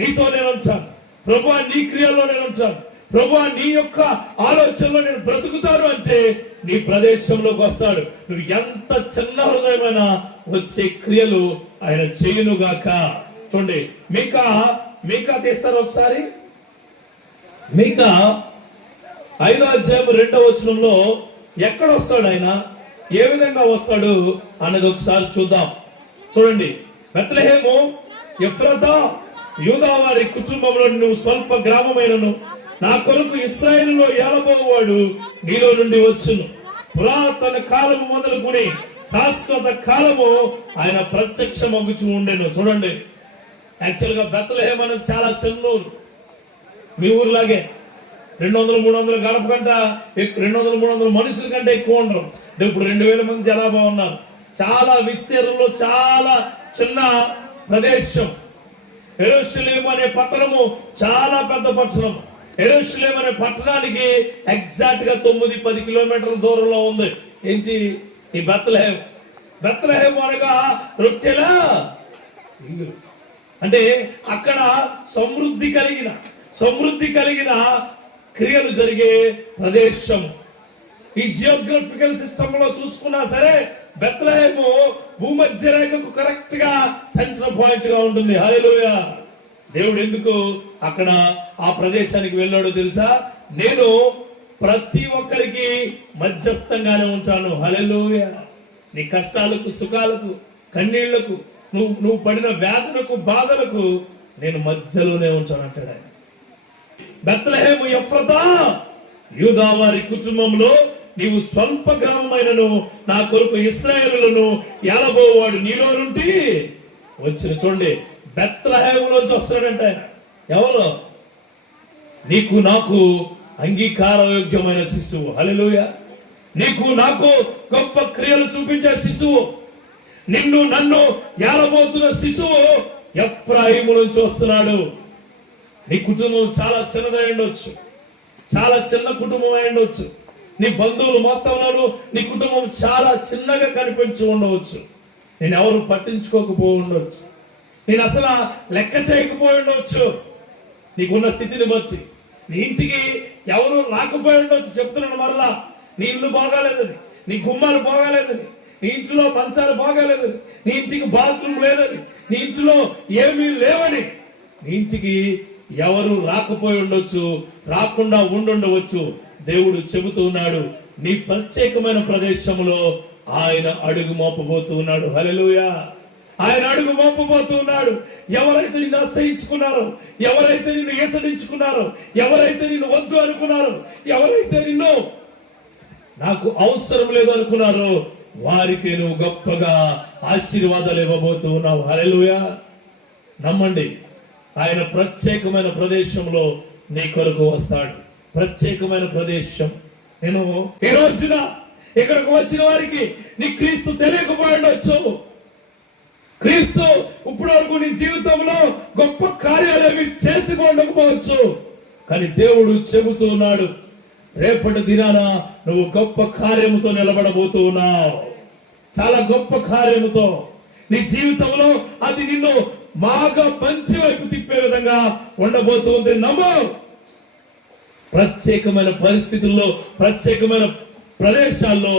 నీతో నేను ఉంటాను, ప్రభువా నీ క్రియల్లో నేను ఉంటాను, ప్రభువా నీ యొక్క ఆలోచనలో నేను బ్రతుకుతాను అంటే నీ ప్రదేశంలోకి వస్తాడు. నువ్వు ఎంత చిన్న హృదయమైనా వచ్చే క్రియలు ఆయన చేయునుగాక. చూడండి, మీకా తీస్తారు ఒకసారి. మీకా 5వ అధ్యాయం 2వ వచనంలో ఎక్కడ వస్తాడు ఆయన, ఏ విధంగా వస్తాడు అన్నది ఒకసారి చూద్దాం. చూడండి, బెత్లెహేము ఎఫ్రాతా యూదా వారి కుటుంబంలో నువ్వు స్వల్ప గ్రామమైనను, నా కొరకు ఇశ్రాయేలులో ఏలబోవాడు నీలో నుండి వచ్చును. పురాతన కాలము మొదలుకుని శాశ్వత కాలము ఆయన ప్రత్యక్షమగుచూ ఉండెను. చూడండి, యాక్చువల్ గా బెత్లెహేము అనేది చాలా చిన్న ఊరు. మీ ఊర్లాగే 200-300 గడప కంట 200-300 మనుషుల కంటే ఎక్కువ ఉండరు. ఇప్పుడు 2000 మంది జనాభా ఉన్నారు. చాలా విస్తీర్ణంలో చాలా చిన్న ప్రదేశం. యెరూషలేము అనే పట్టణము చాలా పెద్ద పట్టణం. యెరూషలేము అనే పట్టణానికి ఎగ్జాక్ట్ గా 9-10 కిలోమీటర్ల దూరంలో ఉంది. ఏంటి ఈ బెత్లెహేము? బెత్లెహేము అనగా రొట్టెల ఇల్లు. అంటే అక్కడ సమృద్ధి కలిగిన క్రియలు జరిగే ప్రదేశం. ఈ జియోగ్రఫికల్ సిస్టమ్ లో చూసుకున్నా సరే బెత్లెహేము భూమధ్య రేఖకు కరెక్ట్ గా సెంటర్ పాయింట్ గా ఉంటుంది. హల్లెలూయా. దేవుడు ఎందుకు అక్కడ ఆ ప్రదేశానికి వెళ్ళాడో తెలుసా? నేను ప్రతి ఒక్కరికి మధ్యస్థంగానే ఉంటాను. హల్లెలూయా. నీ కష్టాలకు, సుఖాలకు, కన్నీళ్లకు, నువ్వు పడిన వేదనకు, బాధలకు నేను మధ్యలోనే ఉంటాను అంటాడు ఆయన. బెత్లెహేము ఎఫ్రాతా యూదా వారి కుటుంబంలో నీవు స్వల్ప గ్రామమైనను, నా కొరకు ఇశ్రాయేలులను ఏలబోవాడు నీలో నుండి వచ్చిన. చూడండి, బెత్లెహేములోంచి వస్తాడంట ఆయన. ఎవరు? నీకు నాకు అంగీకారయోగ్యమైన శిశువు. హల్లెలూయా. నీకు నాకు గొప్ప క్రియలు చూపించే శిశువు, నిన్ను నన్ను ఏలబోతున్న శిశువు ఎఫ్రాయిము నుంచి వస్తున్నాడు. నీ కుటుంబం చాలా చిన్నదై ఉండొచ్చు, చాలా చిన్న కుటుంబం అయి ఉండొచ్చు. నీ బంధువులు మొత్తంలోనూ నీ కుటుంబం చాలా చిన్నగా కనిపించి ఉండవచ్చు. నేను ఎవరు పట్టించుకోకపోయి ఉండొచ్చు, నేను అసలు లెక్క చేయకపోయి ఉండవచ్చు. నీకున్న స్థితిని బట్టి నీ ఇంటికి ఎవరు రాకపోయి ఉండొచ్చు. చెప్తున్నాను మరలా, నీ ఇల్లు బాగాలేదని, నీ గుమ్మాలు బాగాలేదని, నీ ఇంట్లో మంచాలు బాగాలేదని, నీ ఇంటికి బాత్రూమ్ లేదని, నీ ఇంట్లో ఏమీ లేవని, నీ ఇంటికి ఎవరు రాకపోయి ఉండొచ్చు, రాకుండా ఉండుండవచ్చు. దేవుడు చెబుతూ ఉన్నాడు, నీ ప్రత్యేకమైన ప్రదేశంలో ఆయన అడుగు మోపబోతూ ఉన్నాడు. హల్లెలూయా. ఆయన అడుగు మోపబోతూ ఉన్నాడు. ఎవరైతే నిన్ను అసహించుకున్నారో, ఎవరైతే నిన్ను ఏసడించుకున్నారో, ఎవరైతే నిన్ను వద్దు అనుకున్నారో, ఎవరైతే నిన్ను నాకు అవసరం లేదు అనుకున్నారో, వారికి నువ్వు గొప్పగా ఆశీర్వాదాలు ఇవ్వబోతూ ఉన్నావు. హల్లెలూయా. నమ్మండి, ఆయన ప్రత్యేకమైన ప్రదేశంలో నీ కొరకు వస్తాడు. ప్రత్యేకమైన ప్రదేశం. నేను ఈ రోజున ఇక్కడికి వచ్చిన వారికి నీ క్రీస్తు తెలియకపోయిండొచ్చు. క్రీస్తు ఇప్పటి వరకు నీ జీవితంలో గొప్ప కార్యాలు చేసుకోకపోవచ్చు. కానీ దేవుడు చెబుతూ ఉన్నాడు, రేపటి దినాన నువ్వు గొప్ప కార్యముతో నిలబడబోతూ ఉన్నావు. చాలా గొప్ప కార్యముతో నీ జీవితంలో అది నిన్ను బాగా మంచి వైపు తిప్పే విధంగా ఉండబోతుంది. నమ్ము. ప్రత్యేకమైన పరిస్థితుల్లో, ప్రత్యేకమైన ప్రదేశాల్లో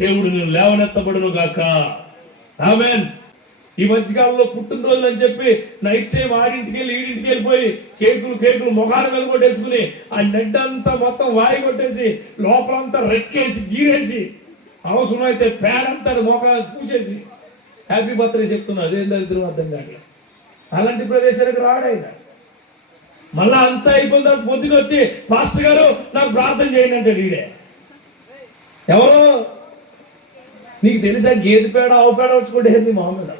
దేవుడు నిన్ను లేవనెత్తబడును గాక. ఆమేన్. ఈ మధ్యకాలంలో పుట్టినరోజులు అని చెప్పి నైట్ టైం ఆడింటికి వెళ్ళి ఈడింటికి వెళ్ళిపోయి కేకులు మొఖాల మీద కొట్టేసుకుని ఆ నెడ్ అంతా మొత్తం వాయి కొట్టేసి లోపలంతా రెక్కేసి గీరేసి అవసరమైతే ప్యాడ్ అంతా మొఖ పూసేసి హ్యాపీ బర్త్డే చెప్తున్నా. అదేం దరిద్రం అర్థం కావట్లేదు. అలాంటి ప్రదేశాలకు రాడైనా మళ్ళా అంతా అయిపోయిన తర్వాత పొద్దున వచ్చి పాస్టర్ గారు నాకు ప్రార్థన చేయండి అంటాడు. ఈడే ఎవరో నీకు తెలుసా? గేదె పేడ ఆవు పేడ వచ్చుకుంటే మామూలు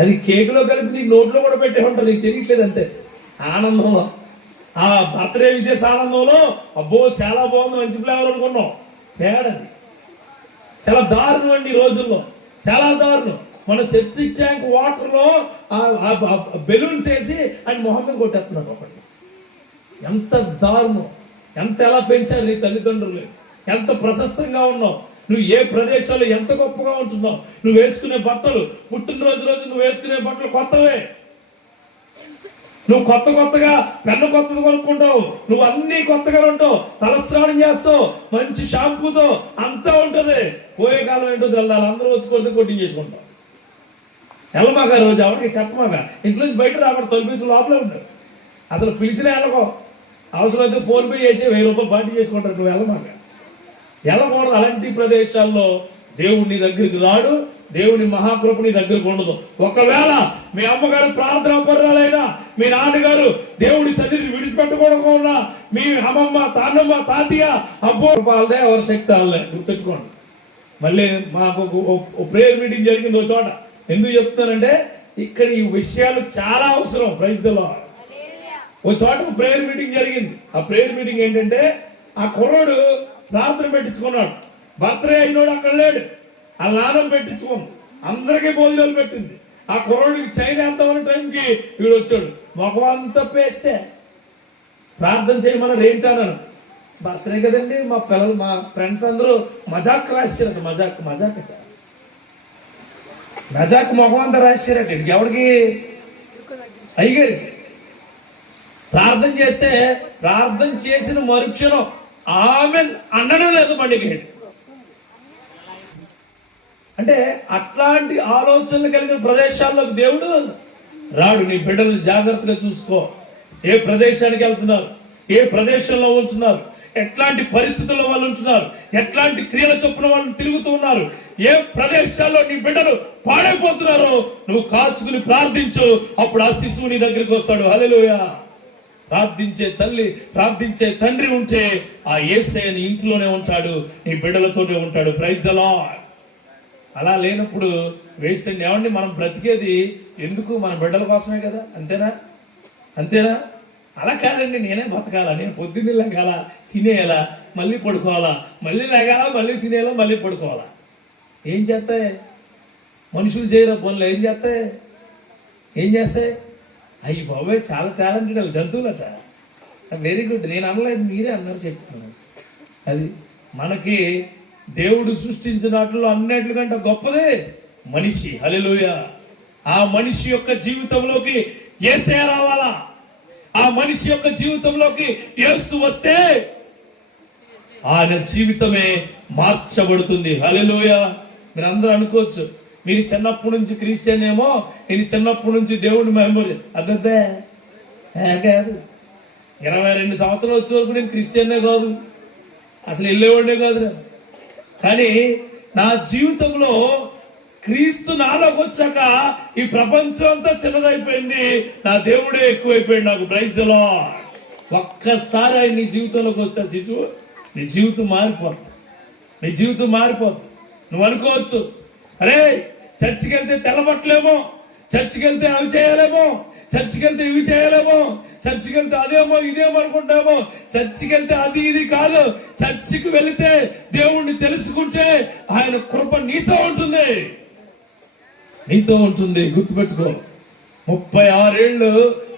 అది కేకులో కలిపి నీకు నోట్లో కూడా పెట్టే ఉంటారు. నీకు తెలియట్లేదు అంతే. ఆనందంలో, ఆ బర్త్డే విశేష ఆనందంలో అబ్బో చాలా బాగుంది, మంచి ఫ్లేవర్ అనుకున్నాం. పేడది చాలా దారుణం అండి. ఈ రోజుల్లో చాలా దారుణం. మన సెప్టిక్ ట్యాంక్ వాటర్ లో బెలూన్స్ వేసి ఆయన మొహం మీద కొట్టేస్తున్నాడు ఒకటి. ఎంత దారుణం! ఎలా పెంచారు నీ తల్లిదండ్రులు, ఎంత ప్రశస్తంగా ఉన్నావు, నువ్వు ఏ ప్రదేశాల్లో ఎంత గొప్పగా ఉంటున్నావు. నువ్వు వేసుకునే బట్టలు, పుట్టినరోజు నువ్వు వేసుకునే బట్టలు కొత్తవే. నువ్వు కొత్తగా పెన్ను కొత్తది కొనుక్కుంటావు, నువ్వు అన్ని కొత్తగా ఉంటావు, తలస్నానం చేస్తావు, మంచి షాంపూతో అంతా ఉంటది. పోయే కాలం ఏంటో తెల్లాలి, అందరూ వచ్చి కొట్టి చేసుకుంటావు. వెళ్ళమాక రోజు ఎవరికి చెప్పమాక. ఇంట్లోంచి బయట రాబడి తొలిపించి లోపలే ఉంటాడు. అసలు పిలిచిన వెళ్ళకో, అవసరమైతే ఫోన్ పే చేసి 1000 రూపాయలు పార్టీ చేసుకుంటారు. నువ్వు వెళ్ళమాక, వెళ్ళకూడదు. అలాంటి ప్రదేశాల్లో దేవుడు నీ దగ్గరికి రాడు, దేవుని మహాకృప నీ దగ్గరకు ఉండదు. ఒకవేళ మీ అమ్మగారు ప్రార్థనా పరురాలైనా, మీ నాన్నగారు దేవుడి సన్నిధిని విడిచిపెట్టకూడకుండా, మీ అమ్మమ్మ, తాన్నమ్మ, తాతయ్య అబ్బో వాళ్ళదే ఎవరి శక్తి వాళ్ళే. గుర్తెట్టుకోండి. మళ్ళీ మాకు ప్రేయర్ మీటింగ్ జరిగింది ఒక చోట. ఎందుకు చెప్తున్నానంటే ఇక్కడ ఈ విషయాలు చాలా అవసరం. Praise the lord. ఓ చోట ప్రేయర్ మీటింగ్ జరిగింది. ఆ ప్రేయర్ మీటింగ్ ఏంటంటే, ఆ కుర్రోడు ప్రార్థన పెట్టించుకున్నాడు. బర్త్డే అయినోడు అక్కడ లేడు. ఆ నాన్నను పెట్టించుకోండి, అందరికీ భోజనాలు పెట్టింది. ఆ కుర్రోడికి చైన్ వేద్దామనే టైంకి వీడు వచ్చాడు. మొఖమంతా పేస్తే ప్రార్థన చేయమన్నారు. ఏంటన్నాను, బర్త్డే కదండి, మా పిల్లలు, మా ఫ్రెండ్స్ అందరూ మజాక్ రాశారట. మజాక్ మొఖం అంతా రాశారట. ఎవరికి? అయ్యగారికి. ప్రార్థన చేస్తే ప్రార్థన చేసిన మరుక్షణం ఆమె అనడం లేదు పండుగ. అంటే అట్లాంటి ఆలోచనలు కలిగిన ప్రదేశాల్లోకి దేవుడు రాడు. నీ బిడ్డలను జాగ్రత్తగా చూసుకో. ఏ ప్రదేశానికి వెళ్తున్నారు, ఏ ప్రదేశంలో ఉంటున్నారు, ఎట్లాంటి పరిస్థితుల్లో వాళ్ళు ఉంటున్నారు, ఎట్లాంటి క్రియల చొప్పున వాళ్ళు తిరుగుతూ ఉన్నారు, ఏ ప్రదేశాల్లో నీ బిడ్డలు పాడైపోతున్నారో నువ్వు కాచుకుని ప్రార్థించు. అప్పుడు ఆ శిశువు నీ దగ్గరికి వస్తాడు. హల్లెలూయా. ప్రార్థించే తల్లి, ప్రార్థించే తండ్రి ఉంటే ఆ యేసయ్య నీ ఇంట్లోనే ఉంటాడు, నీ బిడ్డలతోనే ఉంటాడు. Praise the Lord. అలా లేనప్పుడు వేస్ట్. ఏమండి, మనం బ్రతికేది ఎందుకు? మన బిడ్డల కోసమే కదా. అంతేనా? అలా కాదండి, నేనే బతకాలా, నేను పొద్దున్నే లేగాల, తినేయాలా, మళ్ళీ పడుకోవాలా, మళ్ళీ లేగాల, మళ్ళీ తినేయాలా, మళ్ళీ పడుకోవాలా. ఏం చేస్తాయి మనుషులు చేయరా పనులు? ఏం చేస్తాయి? అయ్యి బాబాయ్ చాలా టాలెంటెడ్ వాళ్ళు, జంతువులట. వెరీ గుడ్, నేను అనలేదు, మీరే అన్నారు, చెప్తున్నాను. అది మనకి దేవుడు సృష్టించినట్లు అన్నిటికంటే గొప్పదే మనిషి. హల్లెలూయా. ఆ మనిషి యొక్క జీవితంలోకి యేసే రావాలా. ఆ మనిషి యొక్క జీవితంలోకి యేసు వస్తే ఆయన జీవితమే మార్చబడుతుంది. హల్లెలూయా. మీరు అందరూ అనుకోవచ్చు, మీరు చిన్నప్పటి నుంచి క్రిస్టియన్ ఏమో, నేను చిన్నప్పటి నుంచి దేవుడి మెమొరీ. అబ్బే కాదు, 22 సంవత్సరాలు వచ్చే వరకు నేను క్రిస్టియన్నే కాదు, అసలు వెళ్ళేవాడినే కాదు నేను. కానీ నా జీవితంలో క్రీస్తు నాలోకి వచ్చాక ఈ ప్రపంచం అంతా చిన్నదైపోయింది, నా దేవుడే ఎక్కువైపోయాడు నాకు. Praise the Lord. ఒక్కసారి ఆయన నీ జీవితంలోకి వస్తే శిశువు, నీ జీవితం మారిపోతుంది. నీ జీవితం మారిపోతుంది. నువ్వు అనుకోవచ్చు, అరే చర్చికి వెళ్తే తెల్లబట్టలేమో, చర్చికి వెళ్తే అవి చేయలేమో, చర్చికి వెళ్తే ఇవి చేయలేమో, చర్చికి వెళ్తే అదేమో ఇదేమో అనుకుంటామో. చర్చికి వెళ్తే అది ఇది కాదు. చర్చికి వెళితే దేవుణ్ణి తెలుసుకుంటే ఆయన కృప నీతో ఉంటుంది, నీతో ఉంటుంది. గుర్తుపెట్టుకో. 36 ఏళ్ళు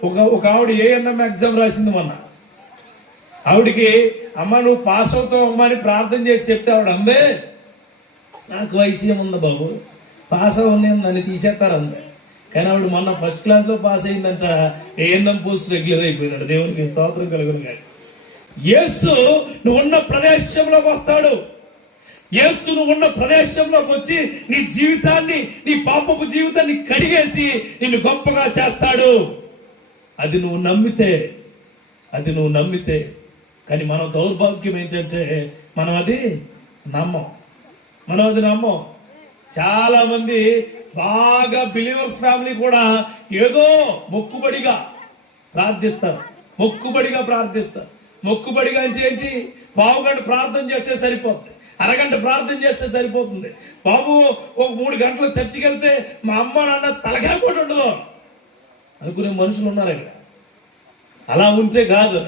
ఒక ఆవిడ ఏఎన్ఎం ఎగ్జామ్ రాసింది మొన్న. ఆవిడికి అమ్మ నువ్వు పాస్ అవుతావు అమ్మ అని ప్రార్థన చేసి చెప్తే ఆవిడ అందే, నాకు వైసీఎం ఉంది బాబు, పాస్ అవ్వని నన్ను తీసేస్తారు అందే. కానీ ఆవిడ మొన్న ఫస్ట్ క్లాస్లో పాస్ అయిందంట, ఏఎన్ఎం పోస్ట్ రెగ్యులర్ అయిపోయినాడు. దేవునికి స్తోత్రం కలుగును గాక. యేసు నువ్వు ఉన్న ప్రదేశంలోకి వస్తాడు. యేసు నువ్వు ఉన్న ప్రదేశంలోకి వచ్చి నీ జీవితాన్ని, నీ పాపపు జీవితాన్ని కడిగేసి నిన్ను గొప్పగా చేస్తాడు. అది నువ్వు నమ్మితే. కానీ మన దౌర్భాగ్యం ఏంటంటే మనం అది నమ్మం. చాలా మంది బాగా బిలీవర్స్ ఫ్యామిలీ కూడా ఏదో మొక్కుబడిగా ప్రార్థిస్తారు. మొక్కుబడిగా అంటే ఏంటి? పావుగంట ప్రార్థన చేస్తే సరిపోతుంది, అరగంట ప్రార్థన చేస్తే సరిపోతుంది. బాబు ఒక 3 గంటలు చర్చికి వెళ్తే మా అమ్మ నాన్న తలకాయ కూడా ఉండదు అనుకునే మనుషులు ఉన్నారు ఇక్కడ. అలా ఉంటే కాదు.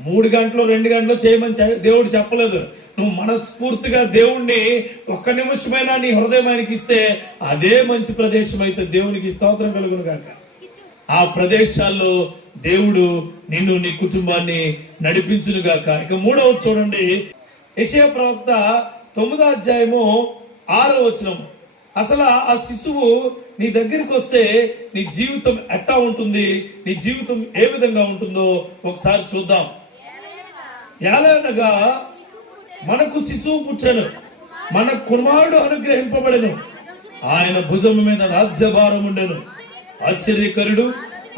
3 గంటలు 2 గంటలు చేయమని దేవుడు చెప్పలేదు. నువ్వు మనస్ఫూర్తిగా దేవుణ్ణి 1 నిమిషమైనా నీ హృదయానికి ఇస్తే అదే మంచి ప్రదేశం అయితే దేవునికి స్తోత్రం కలుగును గాక. ఆ ప్రదేశాల్లో దేవుడు నిన్ను, నీ కుటుంబాన్ని నడిపించును గాక. ఇక 3వది చూడండి, యెషయా ప్రవక్త 9వ అధ్యాయము 6వ వచనం. అసలు ఆ శిశువు నీ దగ్గరికి వస్తే నీ జీవితం ఎట్టా ఉంటుంది, నీ జీవితం ఏ విధంగా ఉంటుందో ఒకసారి చూద్దాం. ఏలయనగా మనకు శిశువు పుట్టెను, మన కుమారుడు అనుగ్రహింపబడెను, ఆయన భుజము మీద రాజ్యభారం ఉండెను. ఆశ్చర్యకరుడు,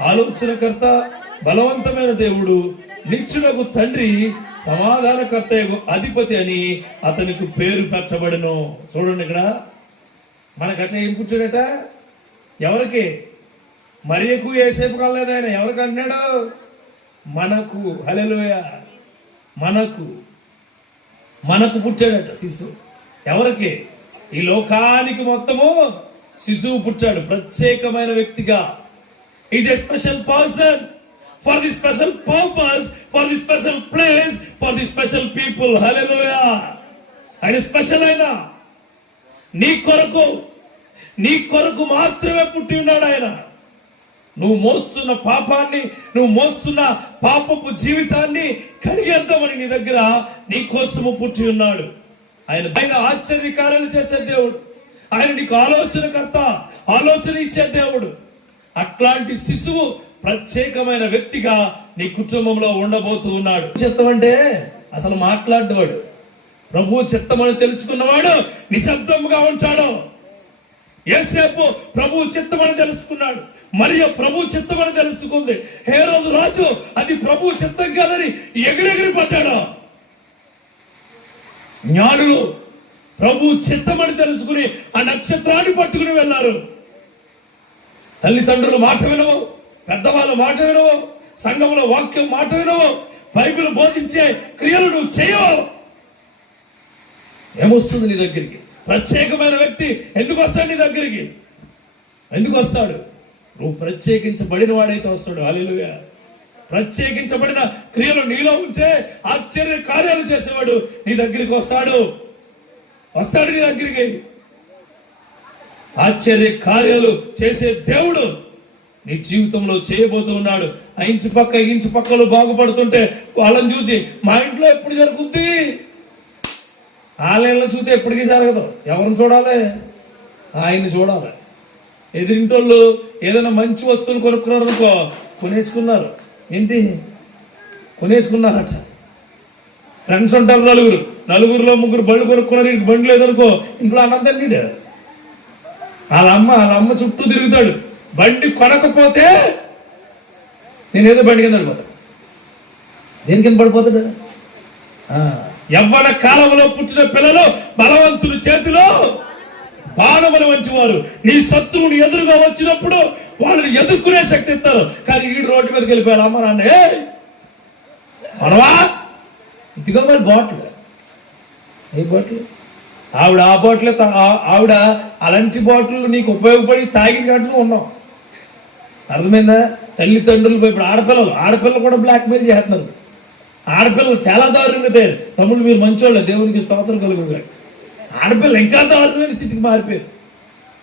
ఆలోచనకర్త, బలవంతమైన దేవుడు, నిత్యుడగు తండ్రి, సమాధానకర్త అధిపతి అని అతనికి పేరు పెట్టబడెను. చూడండి ఇక్కడ మనకట్లా ఏం పుట్టాడట? ఎవరికి? మరియకు యేసేపు కాలేదు ఆయన. ఎవరికి అన్నాడు? మనకు. హల్లెలూయా. మనకు పుట్టాడట శిశువు. ఎవరికి? ఈ లోకానికి మొత్తము శిశువు పుట్టాడు, ప్రత్యేకమైన వ్యక్తిగా. Is a special person for the special purpose, for the special place, for the special people. హల్లెలూయా. ఆయన స్పెషల్. అయిన నీ కొరకు మాత్రమే పుట్టి ఉన్నాడు ఆయన. నువ్వు మోస్తున్న పాపాన్ని, నువ్వు మోస్తున్న పాపపు జీవితాన్ని కడిగేద్దామని నీ దగ్గర నీ కోసము పుట్టి ఉన్నాడు ఆయన. ఆశ్చర్యకార్యాలు చేసే దేవుడు ఆయన. నీకు ఆలోచనకర్త, ఆలోచన ఇచ్చే దేవుడు. అట్లాంటి శిశువు ప్రత్యేకమైన వ్యక్తిగా నీ కుటుంబంలో ఉండబోతూ ఉన్నాడు. చిత్తమంటే అసలు మాట్లాడేవాడు, ప్రభు చిత్తమని తెలుసుకున్నవాడు నిశ్శబ్దంగా ఉంటాడు. యేసేపు ప్రభు చిత్తమని తెలుసుకున్నాడు, మరియ ప్రభు చిత్తమని తెలుసుకుంది. హేరోదు రాజు అది ప్రభు చిత్తం కాదని ఎగిరెగిరి పడ్డాడు. జ్ఞానులు ప్రభు చిత్తమని తెలుసుకుని ఆ నక్షత్రాన్ని పట్టుకుని వెళ్ళారు. తల్లిదండ్రుల మాట వినవు, పెద్దవాళ్ళ మాట వినవు, సంఘంలో వాక్యం మాట వినవు, బైబిల్ బోధించే క్రియలు నువ్వు చేయవు. ఏమొస్తుంది నీ దగ్గరికి? ప్రత్యేకమైన వ్యక్తి ఎందుకు వస్తాడు నీ దగ్గరికి? ఎందుకు వస్తాడు? నువ్వు ప్రత్యేకించబడిన వాడైతే వస్తాడు. హల్లెలూయా. ప్రత్యేకించబడిన క్రియలు నీలో ఉంటే ఆశ్చర్య కార్యాలు చేసేవాడు నీ దగ్గరికి వస్తాడు నీ దగ్గరికి. ఆశ్చర్య కార్యాలు చేసే దేవుడు నీ జీవితంలో చేయబోతూ ఉన్నాడు. ఆ ఇంటి పక్కలు బాగుపడుతుంటే వాళ్ళని చూసి మా ఇంట్లో ఎప్పుడు జరుగుద్ది, ఆలయంలో చూస్తే ఎప్పటికీ జరగదు. ఎవరిని చూడాలి? ఆయన్ని చూడాలి. ఎదిరింటోళ్ళు ఏదైనా మంచి వస్తువులు కొనుక్కున్నారు అనుకో, కొనేసుకున్నారు. ఏంటి కొనేసుకున్నారట. ఫ్రెండ్స్ ఉంటారు నలుగురిలో ముగ్గురు బండ్లు కొనుక్కున్నారు, ఇంటికి బండి లేదనుకో, ఇంట్లో అన్నంతా నీడు. వాళ్ళ అమ్మ చుట్టూ తిరుగుతాడు. బండి కొనకపోతే నేనేదో బండి కింద పడిపోతాడు. దేని కింద పడిపోతాడు? యవ్వన కాలంలో పుట్టిన పిల్లలు బలవంతుల చేతిలో బాణముల వంటి వారు. నీ శత్రువుని ఎదురుగా వచ్చినప్పుడు వాళ్ళని ఎదుర్కొనే శక్తి ఇస్తారు. కానీ ఈడు రోడ్డు మీదకి వెళ్ళిపోయారు. అమ్మ నాన్న మనవా ఇదిగో మరి బాటిల్, ఏ బాటిల్? ఆవిడ ఆ బాటిల్, ఆవిడ అలాంటి బాటిల్ నీకు ఉపయోగపడి తాగిన గంటలు ఉన్నావు. అర్థమైందా? తల్లిదండ్రులు ఇప్పుడు ఆడపిల్లలు కూడా బ్లాక్మెయిల్ చేస్తున్నారు. ఆడపిల్లలు చాలా దారుణంగా తయారు. తమ్ముడు మీరు మంచోళ్ళే, దేవునికి స్తోత్రం కలుగుతారు. ఆడపిల్లలు ఇంకా దారుణమైన స్థితికి మారిపోయారు.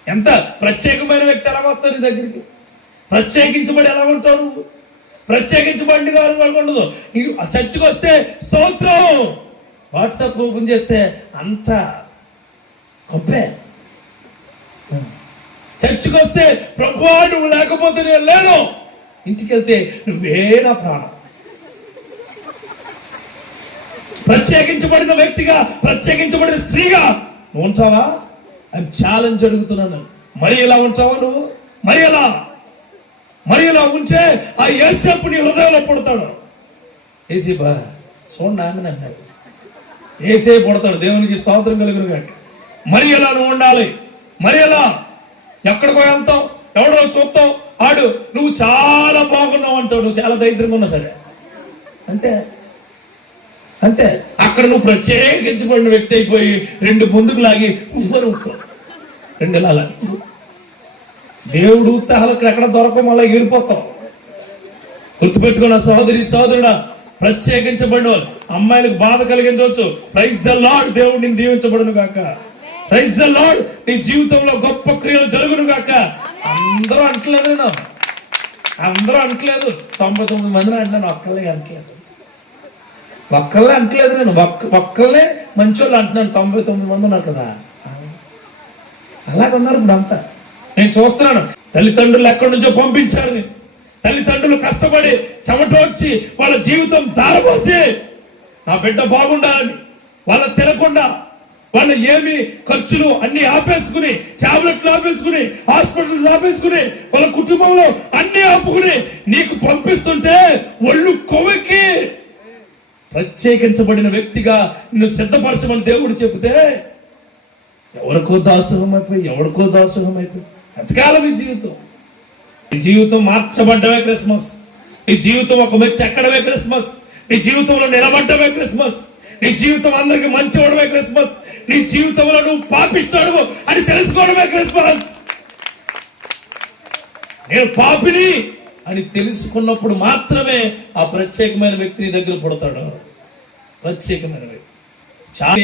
ఎంత ప్రత్యేకమైన వ్యక్తి ఎలా వస్తారు నీ దగ్గరికి? ప్రత్యేకించబడి ఎలా ఉంటావు నువ్వు? ప్రత్యేకించబడి వాళ్ళకు ఉండదు. చర్చికి వస్తే స్తోత్రం, వాట్సాప్ ఓపెన్ చేస్తే అంత గొప్పే. చర్చికి వస్తే ప్రభువా నువ్వు లేకపోతే నేను లేను, ఇంటికి వెళ్తే నువ్వే నా ప్రాణం. ప్రత్యేకించబడిన వ్యక్తిగా, ప్రత్యేకించబడిన స్త్రీగా నువ్వు ఉంటావా? అని ఛాలెంజ్ అడుగుతున్నాను. మరి ఎలా ఉంటావా నువ్వు? మరి ఎలా ఉంటే ఆ యేసేపు నీ హృదయంలో పుడతాడు. ఏసేపా చూడండి ఆమె అన్నాడు, ఏసే పుడతాడు. దేవునికి స్తోత్రం కలుగును గాక. మరి ఎలా నువ్వు ఉండాలి? మరి ఎలా? ఎక్కడికో వెళ్తావు, ఎవడో చూస్తావు, ఆడు నువ్వు చాలా బాగున్నావు అంటావు. నువ్వు చాలా దరిద్రంగా ఉన్నా సరే అంతే. అక్కడ నువ్వు ప్రత్యేకించబడిన వ్యక్తి అయిపోయి రెండు ముందుకు లాగి ఊపుతావు. రెండు ఇలా దేవుడు ఊతాలు ఎక్కడ దొరకం అలా ఎగిరిపోతావు. గుర్తుపెట్టుకున్న సోదరుడా, ప్రత్యేకించబడిన వాళ్ళు. అమ్మాయిలకు బాధ కలిగించవచ్చు. Praise the Lord. దేవుడు నిన్ను దీవించబడును గాక. Praise the Lord. నీ జీవితంలో గొప్ప క్రియలు జరుగును గాక. అందరూ అంటలేదు, నేను 99 మందిని అంటున్నాను, ఒక్కళ్ళే అంటలేదు. నేను ఒక్కళ్ళే మంచోళ్ళు అంటున్నాను. 99 మంది ఉన్నారు కదా, అలాగన్నారు ఇప్పుడు అంతా. నేను చూస్తున్నాను. తల్లిదండ్రులు ఎక్కడి నుంచో పంపించారు. తల్లిదండ్రులు కష్టపడి చెమటోడ్చి వాళ్ళ జీవితం దారపోసి నా బిడ్డ బాగుండాలని వాళ్ళ తినకుండా, వాళ్ళ ఏమి ఖర్చులు అన్ని ఆపేసుకుని, టాబ్లెట్లు ఆపేసుకుని, హాస్పిటల్స్ ఆపేసుకుని, వాళ్ళ కుటుంబంలో అన్ని ఆపుకుని నీకు పంపిస్తుంటే ఒళ్ళు కొవ్వెక్కి ప్రత్యేకించబడిన వ్యక్తిగా నిన్ను సిద్ధపరచమని దేవుడు చెబితే ఎవరికో దాసోహం అయిపోయి ఎంతకాలం ఈ జీవితం మార్చబడ్డమే క్రిస్మస్. నీ జీవితం ఒక మెట్టు ఎక్కడమే క్రిస్మస్. నీ జీవితంలో నిలబడ్డమే క్రిస్మస్. నీ జీవితం అందరికి మంచి అవడమే క్రిస్మస్. నీ జీవితంలో నువ్వు పాపిస్తాడు అని తెలుసుకోవడమే క్రిస్మస్. నేను పాపిని అని తెలుసుకున్నప్పుడు మాత్రమే ఆ ప్రత్యేకమైన వ్యక్తి నీ దగ్గర పుడతాడు. ప్రత్యేకమైన వ్యక్తి. చాలా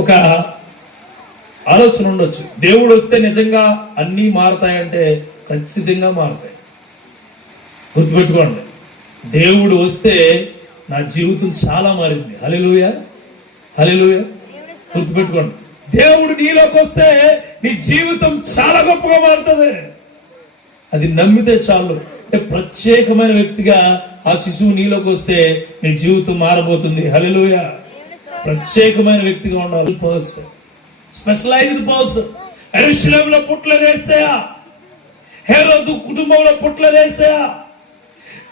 ఒక ఆలోచన ఉండొచ్చు, దేవుడు వస్తే నిజంగా అన్నీ మారుతాయంటే ఖచ్చితంగా మారుతాయి. గుర్తుపెట్టుకోండి, దేవుడు వస్తే నా జీవితం చాలా మారింది. హల్లెలూయా. గుర్తుపెట్టుకోండి, దేవుడు నీలోకి వస్తే నీ జీవితం చాలా గొప్పగా మారుతుంది. అది నమ్మితే చాలు. అంటే ప్రత్యేకమైన వ్యక్తిగా ఆ శిశువు నీలోకి వస్తే నీ జీవితం మారబోతుంది. హల్లెలూయా. ప్రత్యేకమైన వ్యక్తిగా ఉండాలి. Person, specialized person. యెరూషలేములో పుట్టలేదు యేసయ్య, హేరోదు కుటుంబంలో పుట్టలేదు యేసయ్య,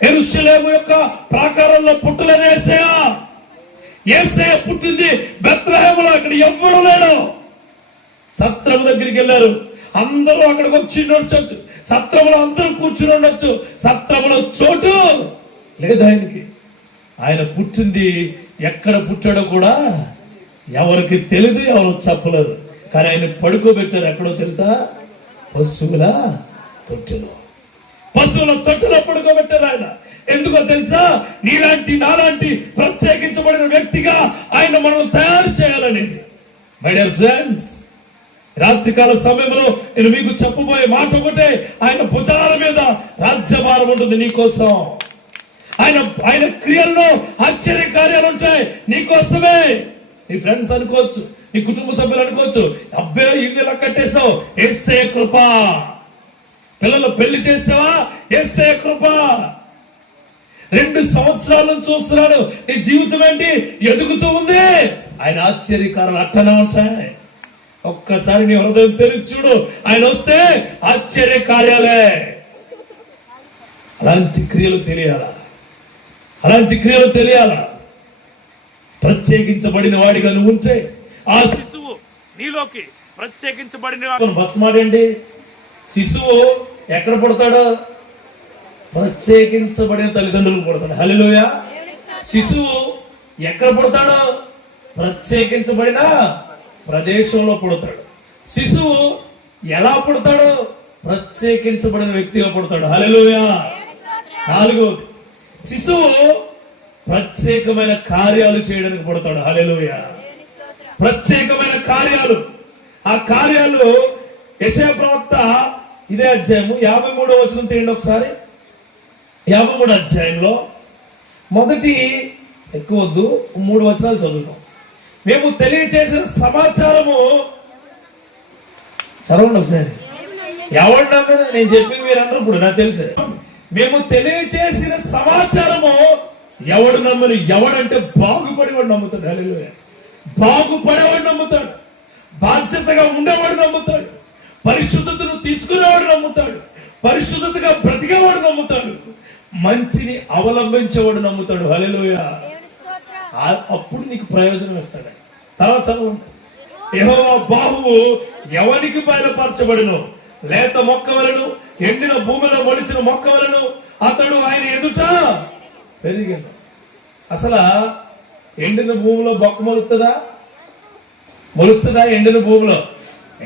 యెరూషలేము యొక్క ప్రాకారంలో పుట్టలేదు యేసయ్య. యేసయ్య పుట్టింది బెత్లెహేములో. అక్కడ ఎవ్వరూ లేడు. సత్రము దగ్గరికి వెళ్ళారు, అందరూ అక్కడికి వచ్చి ఉండొచ్చు. సత్రములో అందరూ కూర్చుని ఉండొచ్చు. సత్రములో చోటు లేదు ఆయనకి. ఆయన పుట్టింది ఎక్కడ పుట్టాడో కూడా ఎవరికి తెలియదు, ఎవరు చెప్పలేరు. కానీ ఆయన పడుకోబెట్టారు ఎక్కడో తెలుసా? పశువుల తొట్టెలో. పశువుల తొట్టులో పడుకోబెట్టారు ఆయన. ఎందుకో తెలుసా? నీలాంటి నాలాంటి ప్రత్యేకించబడిన వ్యక్తిగా ఆయన మనం తయారు చేయాలని. మై డియర్ ఫ్రెండ్స్, రాత్రికాల సమయంలో నేను మీకు చెప్పబోయే మాట ఒకటే, ఆయన భుజాల మీద రాజ్యభారం ఉంటుంది నీకోసం. ఆయన క్రియల్లో ఆశ్చర్య కార్యాలు ఉంటాయి నీకోసమే. నీ ఫ్రెండ్స్ అనుకోవచ్చు, నీ కుటుంబ సభ్యులు అనుకోవచ్చు, అబ్బే ఇల్లు ఎలా కట్టేశావు, యేసయ్య కృప. పిల్లలు పెళ్లి చేసావా, యేసయ్య కృప. 2 సంవత్సరాల నుంచి చూస్తున్నాడు, నీ జీవితం ఏంటి ఎదుగుతూ ఉంది, ఆయన ఆశ్చర్యకారాలు అట్టనే ఉంటాయి. ఒక్కసారి నీ హృదయం తెరిచి చూడు, ఆయన వస్తే ఆశ్చర్య కార్యాలే. అలాంటి క్రియలు తెలియాలా, అలాంటి క్రియలు తెలియాలా. ప్రత్యేకించబడిన వాడిగా నువ్వు ఉంటే ఆ శిశువు నీలోకి ప్రత్యేకించబడిన. ఫస్ట్ మాట ఏంటి? శిశువు ఎక్కడ పుడతాడు? ప్రత్యేకించబడిన తల్లిదండ్రులు పుడతాడు. హల్లెలూయా. శిశువు ఎక్కడ పుడతాడు? ప్రత్యేకించబడిన ప్రదేశంలో పుడతాడు. శిశువు ఎలా పుడతాడు? ప్రత్యేకించబడిన వ్యక్తిగా పుడతాడు. హల్లెలూయా. 4వది, శిశువు ప్రత్యేకమైన కార్యాలు చేయడానికి పుడతాడు. హల్లెలూయా. ప్రత్యేకమైన కార్యాలు. ఆ కార్యాలు యెషయా ప్రవక్త ఇదే అధ్యాయము 53వ వచనం తీయండి ఒకసారి. 53వ అధ్యాయంలో మొదటి ఎక్కువద్దు 3 వచనాలు చదువుతాం. మేము తెలియచేసిన సమాచారము చదవండి ఒకసారి. ఎవరు నమ్మిన నేను చెప్పింది మీరు అన్నారు. ఇప్పుడు నాకు తెలుసు. మేము తెలియచేసిన సమాచారము ఎవడు నమ్మను. ఎవడంటే బాగుపడేవాడు నమ్ముతాడు. హల్లెలూయా. బాగుపడేవాడు నమ్ముతాడు. బాధ్యతగా ఉండేవాడు నమ్ముతాడు. పరిశుద్ధతను తీసుకునేవాడు నమ్ముతాడు. పరిశుద్ధతగా బ్రతికేవాడు నమ్ముతాడు. మంచిని అవలంబించేవాడు నమ్ముతాడు. హల్లెలూయా. అప్పుడు నీకు ప్రయోజనం ఇస్తాడు. తర్వాత చదవండి. యెహోవా బాహువు ఎవనికి బయలుపరచబడును, లేత మొక్క వలెను ఎండిన భూమిలో మొలిచిన మొక్క వలెను అతడు ఆయన ఎదుట పెరిగాను. అసలు ఎండిన భూమిలో బొక్క మొలుస్తుందా? మొలుస్తుందా? ఎండిన భూమిలో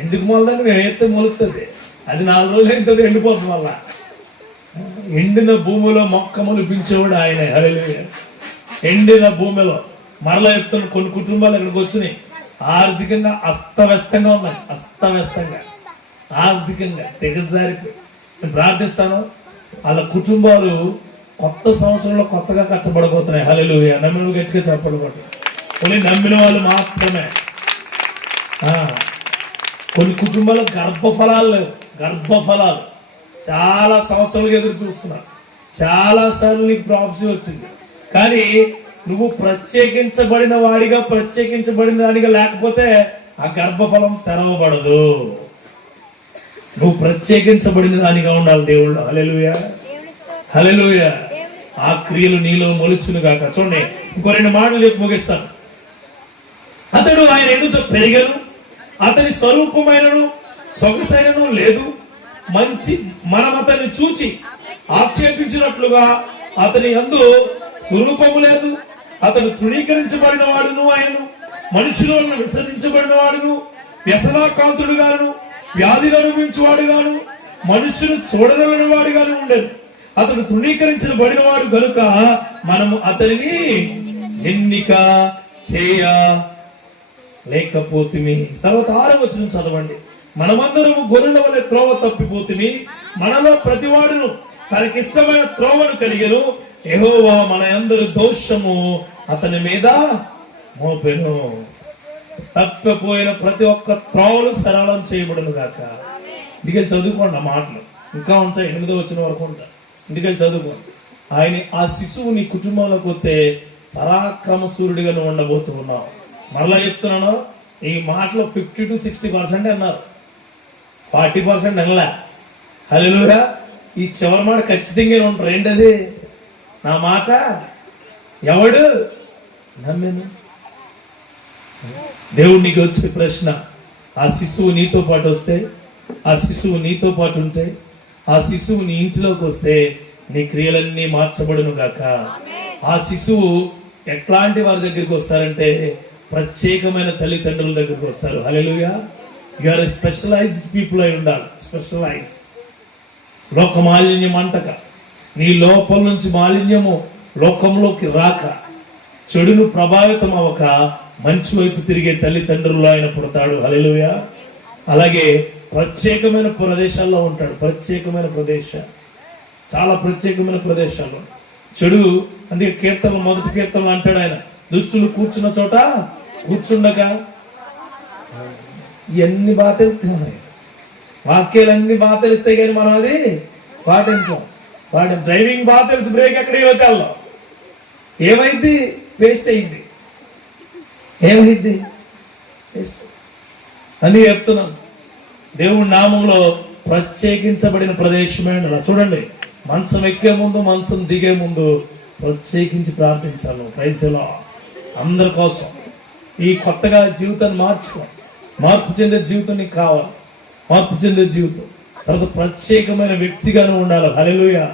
ఎందుకు మొలదని మేము ఎత్తే మొలుస్తుంది. అది 4 రోజులు ఏంటది ఎండిపోతుంది. వల్ల ఎండిన భూమిలో మొక్క మొలిపించేవాడు ఆయన. హల్లెలూయా. ఎండిన భూమిలో మరలా చెప్తున్న కొన్ని కుటుంబాలు ఇక్కడికి వచ్చినాయి, ఆర్థికంగా అస్తవ్యస్తంగా ఉన్నాయి. అస్తవ్యస్తంగా ఆర్థికంగా తెగజారిపోయి. నేను ప్రార్థిస్తాను, వాళ్ళ కుటుంబాలు కొత్త సంవత్సరంలో కొత్తగా కట్టబడబోతున్నాయి. హల్లెలూయా. నమ్మిన గట్టిగా చెప్పబడి కొన్ని నమ్మిన వాళ్ళు మాత్రమే. కొన్ని కుటుంబాలు గర్భఫలాలు లేవు. గర్భఫలాలు చాలా సంవత్సరాలుగా ఎదురు చూస్తున్నారు. చాలా సార్లు నీకు ప్రాఫెసీ వచ్చింది, కానీ నువ్వు ప్రత్యేకించబడిన వాడిగా ప్రత్యేకించబడిన దానిగా లేకపోతే ఆ గర్భఫలం తెరవబడదు. నువ్వు ప్రత్యేకించబడిన దానిగా ఉండాలి దేవుళ్ళు. హల్లెలూయా. హల్లెలూయా. ఆ క్రియలు నీలో మొలుచును గాక. చూడండి, ఇంకో 2 మాటలు చెప్పి ముగిస్తాను. అతడు ఆయన ఎదుట పెరిగను, అతని స్వరూపమైనను సొగసైనను లేదు. మంచి మనం అతన్ని చూచి ఆక్షేపించినట్లుగా అతని యందు స్వరూపము లేదు. అతను తృణీకరించబడిన వాడును, ఆయను మనుషుల వలన విసర్జించబడిన వాడును, వ్యసనాకాంతుడు గాను, వ్యాధిని అనుభవించేవాడు గాను, మనుషులు చూడదగిన వాడు గాను ఉండేది. అతడు తృణీకరించబడిన వాడు గనుక మనము అతనిని ఎన్నిక చేయ లేకపోతిమి. తర్వాత 6వ వచనం చదవండి. మనమందరము గొర్రెల వలె త్రోవ తప్పిపోతిమి, మనలో ప్రతివాడును తనకిష్టమైన త్రోవను కలిగెను. యెహోవా మన అందరి దోషము అతని మీద మోపెను. తప్పిపోయిన ప్రతి ఒక్క త్రోవలు సరళం చేయబడును గాక. ఇంటికి చదువుకోండి ఆ మాటలు, ఇంకా ఉంటాయి. 8వ వచనం వరకు ఉంటాయి. ఇంటికి చదువుకోండి. ఆయన ఆ శిశువు నీ కుటుంబంలోకి వస్తే పరాక్రమ సూర్యుడిగా నువ్వు ఉండబోతున్నావు. మరలా చెప్తున్నాను, ఈ మాటలో 50 to 60% అన్నారు, 40% అనలే. హల్లెలూయా. ఈ చివరి మాట ఖచ్చితంగా ఉంటారు. ఏంటది? నా మాట ఎవడు నమ్మెను. దేవుడు నీకు వచ్చే ప్రశ్న, ఆ శిశువు నీతో పాటు వస్తే, ఆ శిశువు నీతో పాటు ఉంటే, ఆ శిశువు నీ ఇంటిలోకి వస్తే నీ క్రియలన్నీ మార్చబడును గాక. ఆ శిశువు ఎట్లాంటి వారి దగ్గరికి వస్తారంటే ప్రత్యేకమైన తల్లిదండ్రుల దగ్గరికి వస్తారు. హల్లెలూయా. యు ఆర్ స్పెషలైజ్డ్ పీపుల్ అయి ఉండాలి. స్పెషలైజ్. లోక మాలిన్యం అంటక, నీ లోపల నుంచి మాలిన్యము లోకంలోకి రాక, చెడును ప్రభావితం అవ్వక మంచి వైపు తిరిగే తల్లిదండ్రులు ఆయన పుడతాడు. హల్లెలూయా. అలాగే ప్రత్యేకమైన ప్రదేశాల్లో ఉంటాడు. ప్రత్యేకమైన చాలా ప్రత్యేకమైన ప్రదేశాల్లో. చెడు అందుకే కీర్తనలు, మొదటి కీర్తనలు అంటాడు ఆయన, దుష్టులు కూర్చున్న చోట కూర్చుండగా. ఇవన్నీ బాగా తెలుస్తున్నాయి, వాక్యాలన్నీ బాగా తెలుస్తాయి, కానీ మనం అది పాటించాం. డ్రైవింగ్ బాగా తెలుసు, బ్రేక్ ఎక్కడ యువతల్లో ఏమైంది, వేస్ట్ అయింది. ఏమైంది అని చెప్తున్నాను. దేవుడి నామంలో ప్రత్యేకించబడిన ప్రదేశమే అలా. చూడండి, మంచం ఎక్కే ముందు, మంచం దిగే ముందు ప్రత్యేకించి ప్రార్థించాలి. Praise the Lord. అందరి కోసం ఈ కొత్తగా జీవితాన్ని మార్పు చెందే జీవితం నీకు కావాలి. మార్పు చెందే జీవితం. తర్వాత ప్రత్యేకమైన వ్యక్తిగానే ఉండాలి. హల్లెలూయా.